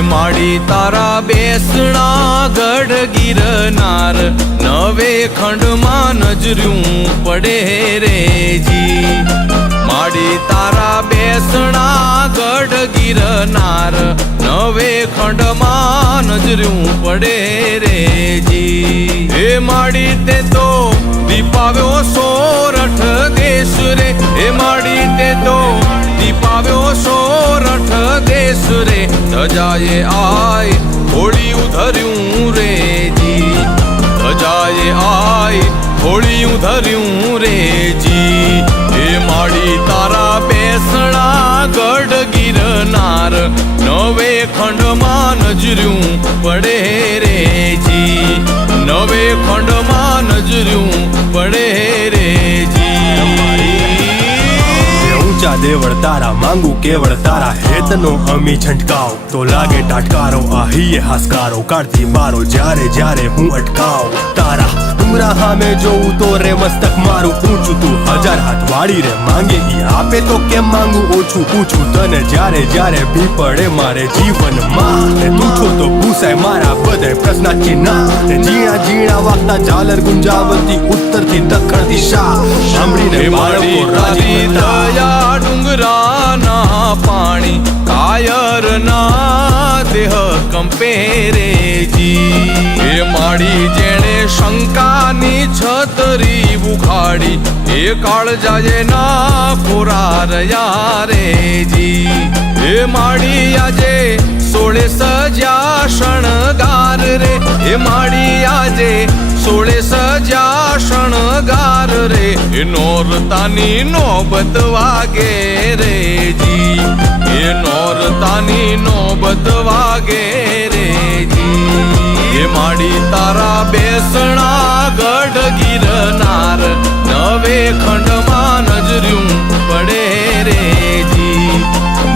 માડી તારા બેસણા ગઢ ગિરનાર નવે ખંડમાં નજર્યું પડે રેજી માડી તારા બેસણા ગઢ ગિરનાર નવે ખંડમાં નજર્યું પડે રેજી એ માડી તે તો દીપાવ્યો સોરઠ દેશ રે એ માડી તે તો દીપાવ્યો સોરઠ દેશ રે ધજાએ આય હોળી ઉધર્યું રેજી ધજાએ આય હોળી ઉધર્યું રેજી એ માડી તારા બેસણા ગઢ ગિરનાર નવે ખંડમાં નજર્યું પડે રેજી નવે ખંડમાં નજર્યું પડે રેજી ઊંચા દેવળ તારા માંગુ કેવળ તારા હેતનો અમી છંટકાવ તો લાગે ટાટકારો આહીએ હાસકારો કાઢતી મારો જ્યારે જ્યારે હું અટકાવ તારા ડુંગરા સામે જોઉં તો રે મસ્તક મારું ઊંચું તું હજાર હાથ વાળી રે માંગે ઈ આપે તો કેમ માંગુ ઓછું પૂછું તને જ્યારે જ્યારે ભી પડે મારે જીવનમાં ને તું છો તો ભૂસાય મારા બધે પ્રશ્ન ચિહ્ન ને ઝીણા ઝીણા વાગતા ઝાલર ગુંજાવતી ઉત્તરથી દક્ષિણ દિશા સાંભળીને બાળકો રાજી દયા ડુંગરાના પાણી કાયર ના દેહ કંપે રેજી એ માડી જેણે શંકાની છતરી ઉખાડી એ કાળ જાય ના કોરાર યારેજી એ માડી આજે સોળે સજ્યા શણગાર રે એ માડી આજે સોળે સજ્યા શણગાર રે એ નોરતાની નોબત વાગે રેજી એ નોરતાની નોબત વાગે રેજી એ માડી તારા બેસણા ગઢ ગિરનાર નવે ખંડમાં નજર્યું પડે રેજી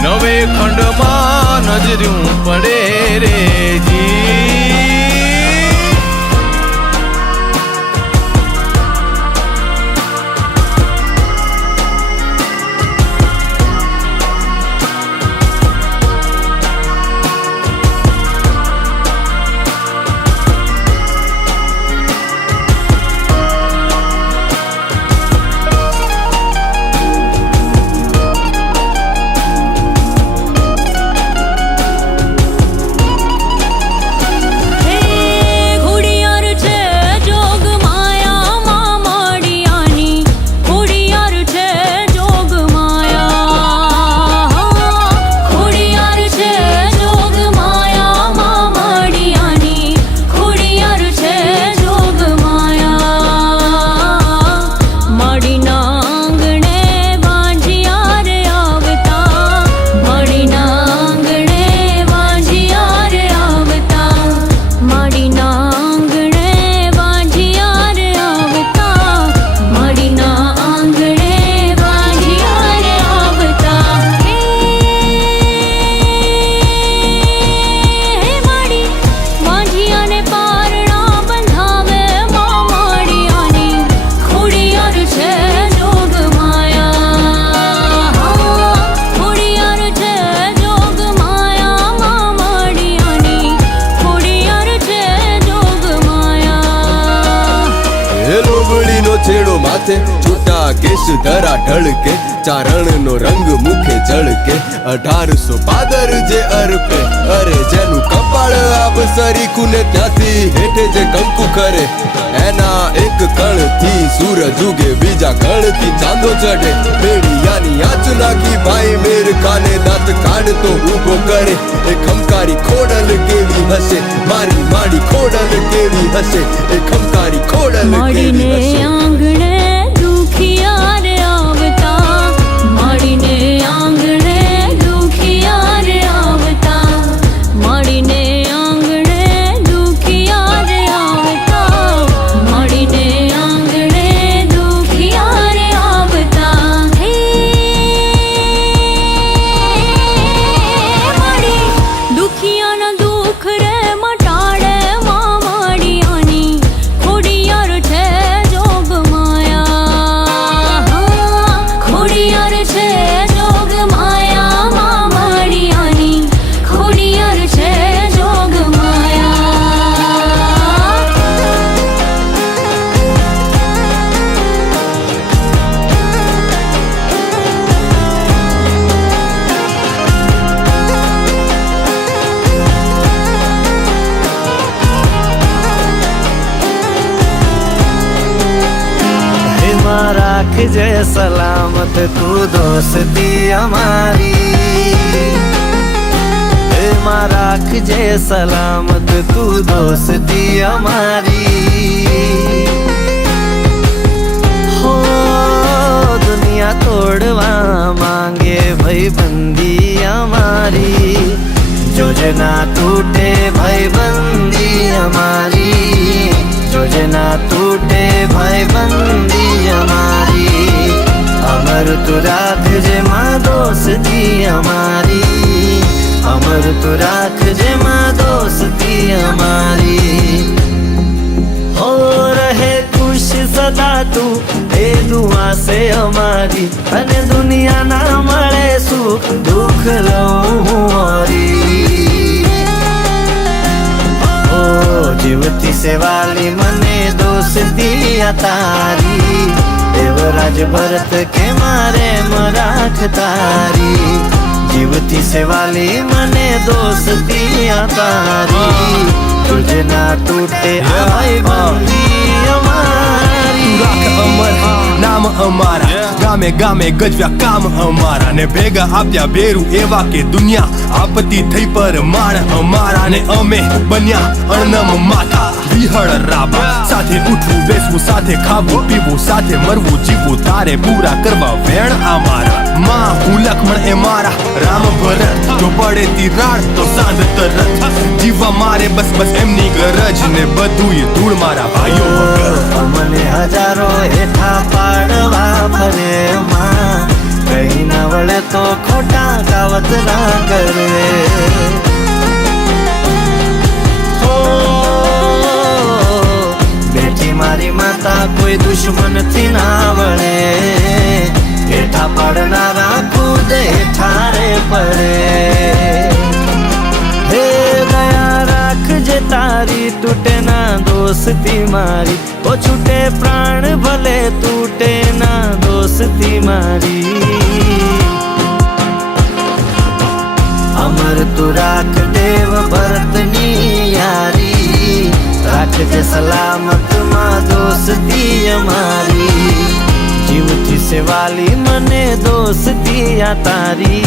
નવે ખંડમાં નજર્યું પડે રેજી માથે છૂટા કેશ ધરા ઢળકે ચારણ નો રંગ મુખે ચળકે 1800 પાદર જે અર્પે અરે જેનું કપાળ આબ સરીકુને ત્યાંથી હેઠે જે કંકુ કરે એના એક કણ થી સૂરજ ઉગે બીજા કણ થી ચાંદો ચઢે બેડિયાની આંચ નાખી ભાઈ મેર ખાને દાંત કાઢતો ઊભો કરે એ ખમકારી ખોડલ કેવી હશે મારી માડી ખોડલ કેવી હશે એ ખમકારી ખોડલ કેવી હશે આંગણે દુખિયા રે આવતા માડીને આંગણે દુખિયા રે આવતા માડીને આંગણે દુખિયા રે આવતા માડીને આંગણે દુખિયા રે આવતા હે માડી દુખિયાના દુખ રે મટાડે માડીયાની ખોડિયાર છે જોગ માયા રાખજે સલામત તું દોસ્તી અમારી માં રાખજે સલામત તું દોસ્તી અમારી હો દુનિયા તોડવા માંગે ભાઈબંધી અમારી જોજે ના તૂટે ભાઈબંધી અમારી જોજે ના તૂટે ભાઈબંધી અમારી અમર તું રાખજે માં દોસ્તી અમારી અમર તું રાખજે માં દોસ્તી અમારી હો રહે ખુશ સદા તું એ દુઆ સે અમારી અને દુનિયા ના મળે સુખ દુઃખ લઉં હું મારી ઓ જીવતી સેવાલી મને દોસ્તી આ તારી દેવરાજ ભરત કે મારે રાખ તારી જીવતી સેવાલી મને દોસ્તી આ તારી તુજે ના તૂટે ભાઈબંધી અમારી રાખ અમર નામ અમારા ગામે ગામે ગજવ્યા કામ અમારા ને ભેગા આપ્યા બેરું એવા કે દુનિયા આપતી થઈ પર માણ અમારા ને અમે બન્યા અણનમ માથા વિહળ રાબા સાથે ઉઠવું બેસવું સાથે ખાવું પીવું સાથે મરવું જીવવું તારે પૂરા કરવા વેણ અમારા માં હું લક્ષ્મણ એ મારા રામ ભરત જો પડે તિરાડ તો સાંજ તરત જીવવા મારે બસ બસ એમની ગરજ ને બધુંય ધૂળ મારા ભાઈઓ વગર મને હજારો હેઠા પાડવા ફરે માં કઈ ના વળે તો ખોટા કાવત ના કરે બેઠી મારી માતા કોઈ દુશ્મન થી ના વળે હેઠા પાડનારા ખુદ હેઠારે પડે હે દયા રાખજે તારી તૂટે ના દોસ્તી મારી ઓ છૂટે પ્રાણ ભલે તૂટે ના દોસ્તી મારી અમર તું રાખ દેવ ભરતની યારી રાખજે સલામત માં દોસ્તી અમારી જીવથી સેવાલી મને દોસ્તી આ તારી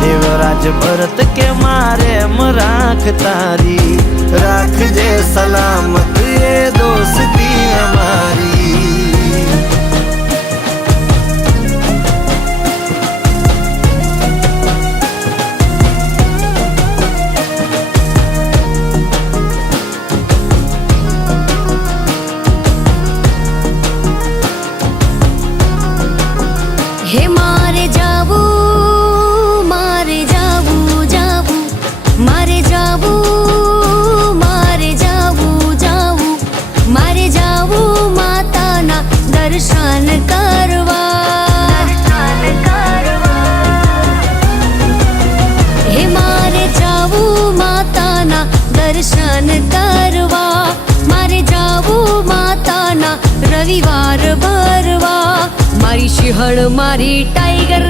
દેવરાજ ભરત કે મારે રાખ તારી રાખજે સલામત એ દોસ્તી અમારી હે મારે જાવું મારે જાવું જાવું મારે જાવું મારે જાવું જાવું મારે જાવું માતાના દર્શન કરવા હે મારે જાવું માતાના દર્શન કરવા મારે જાવું માતાના રવિવાર ભરવા મારી સિંહણ મારી ટાઈગર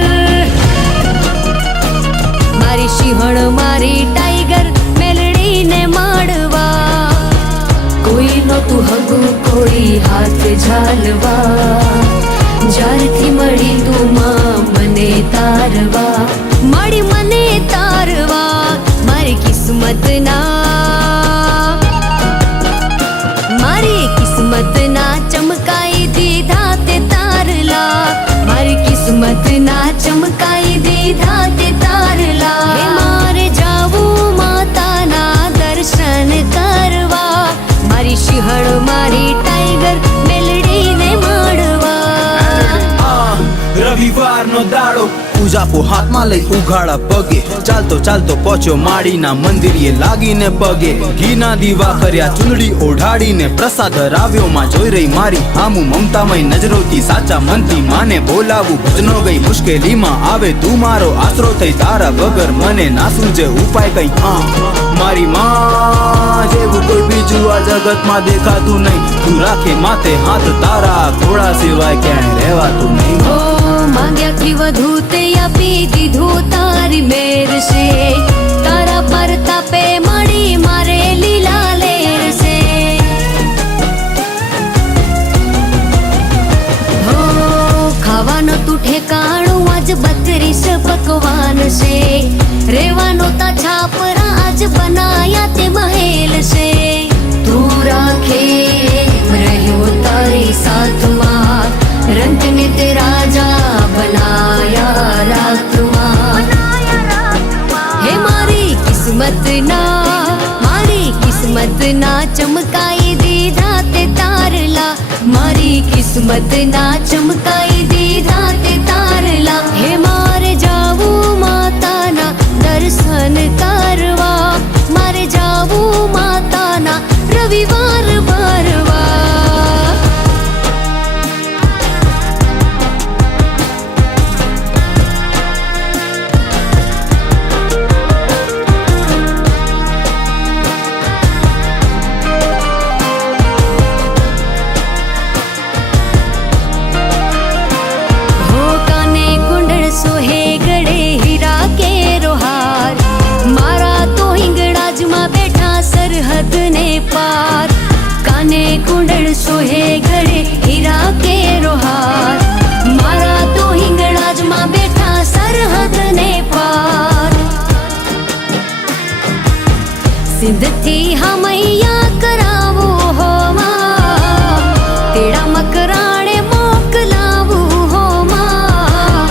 મારી સિંહણ મારી ટાઈગર મેલડીને માડવા કોઈ નહોતું હગું કોઈ હાથ ઝાલવા જ્યારથી મળી તું માં મને તારવા મળી મને તારવા મારી કિસ્મતના મારી કિસ્મતના ચમકાઈ દીધા તે તારલા મારી કિસ્મતના ચમકાઈ દીધા તે તારલા હે મારે જાવું માતાના દર્શન કરવા મારી સિંહણ મારી ટાઈગર મેલડીને મળવા રવિવારનો દાડો પૂજાપો હાથમાં લઈ ઉઘાડા પગે ચાલતો ચાલતો પહોંચ્યો માળીના મંદિરે લાગીને પગે ઘીના દીવા કર્યા ચૂંદડી ઓઢાડીને પ્રસાદ ધરાવ્યો માં જોઈ રહી મારી હામુ મમતામય નજરોથી સાચા મનથી માને બોલાવું ભજનો ગઈ મુશ્કેલીમાં આવે તું મારો આશરો થઈ તારા વગર મને ના સૂજે ઉપાય કઈ મારી માં જેવું કોઈ બીજું આ જગતમાં દેખાતું નહીં તું રાખે માથે હાથ તારા ઘોડા સિવાય ક્યાંય રહેવાતું નહીં માંગ્યાથી વધુ તે આપી દીધું તારી મેર છે તારા પરતાપે મળી મારે લીલા લેર છે હો से रेवानो ता छापरा आज बनाया ते महल से तू राखे रहो तारी साथ माँ रंग ने ते राजा बनाया रात माँ हे मारी किस्मत ना चमकाई दीधा ते तारला मारी किस्मत ना चमकाई दीधा ते तारला हे मारे जावू माता ना दर्शन करवा मारे जावू माता ना रविवार भरवा सोहे गड़े हीरा के रोहार मारा तो हिंगड़ाज में बैठा सरहद ने पार काने कुंडल सोहे गड़े हीरा के रोहार मारा तो हिंगड़ाज में बैठा सरहद ने पार सिंध थी हमैया करावो हो मां तेरा मकराणे मोकलावो हो मां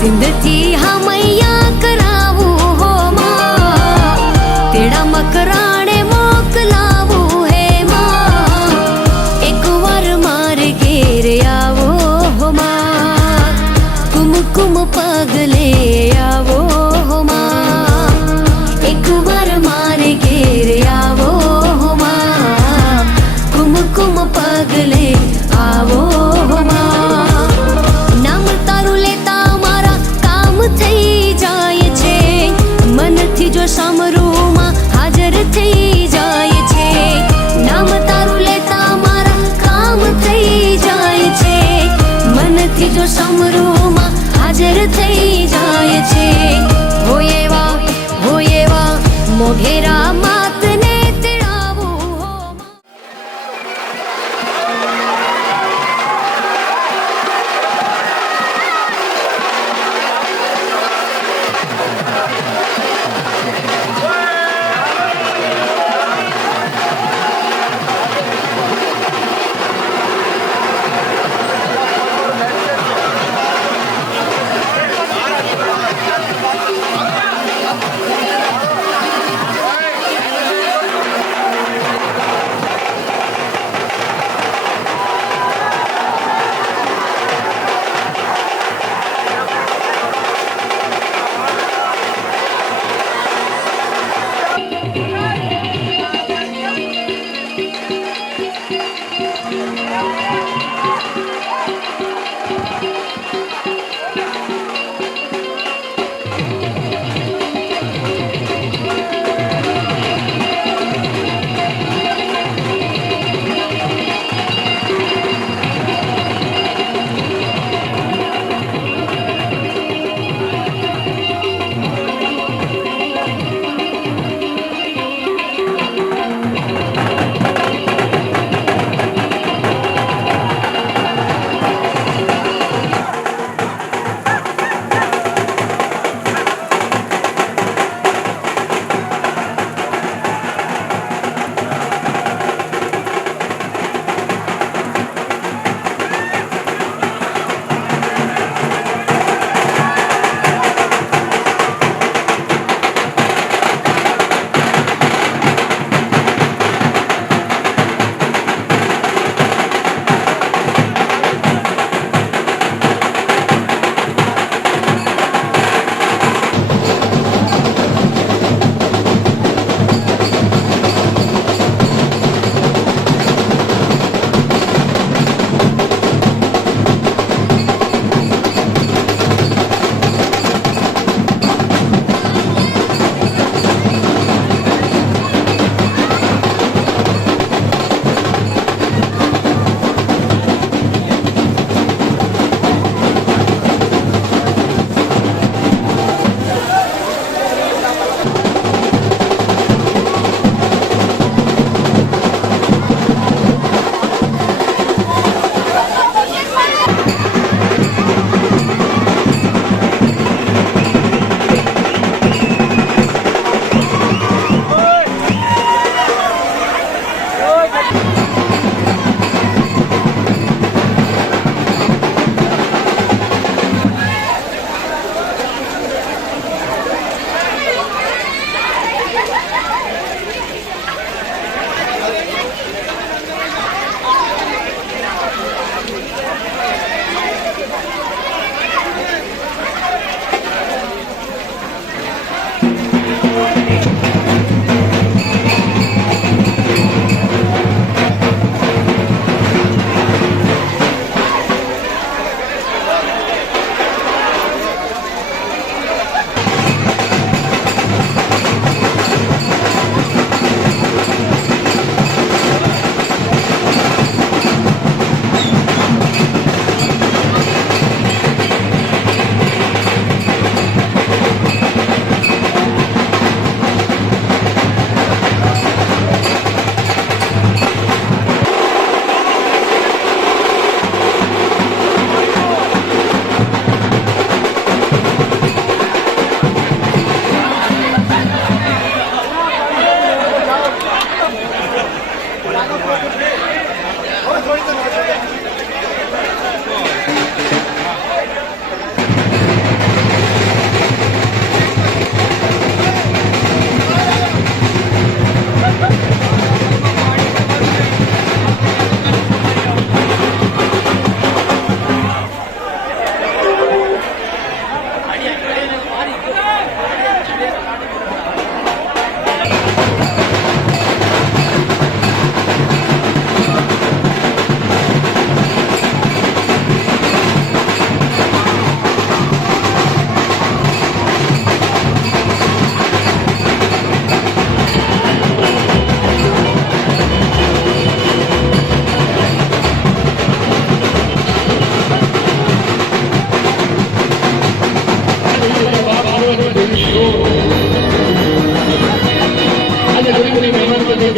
सिंध थी हमैया करावू हो मां तेरा मकराणे मोकलावू है मां एक बार मार घेर आवो हो मां कुमकुम पगले आवो हो मां एक बार मार घेर आवो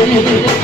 દેવી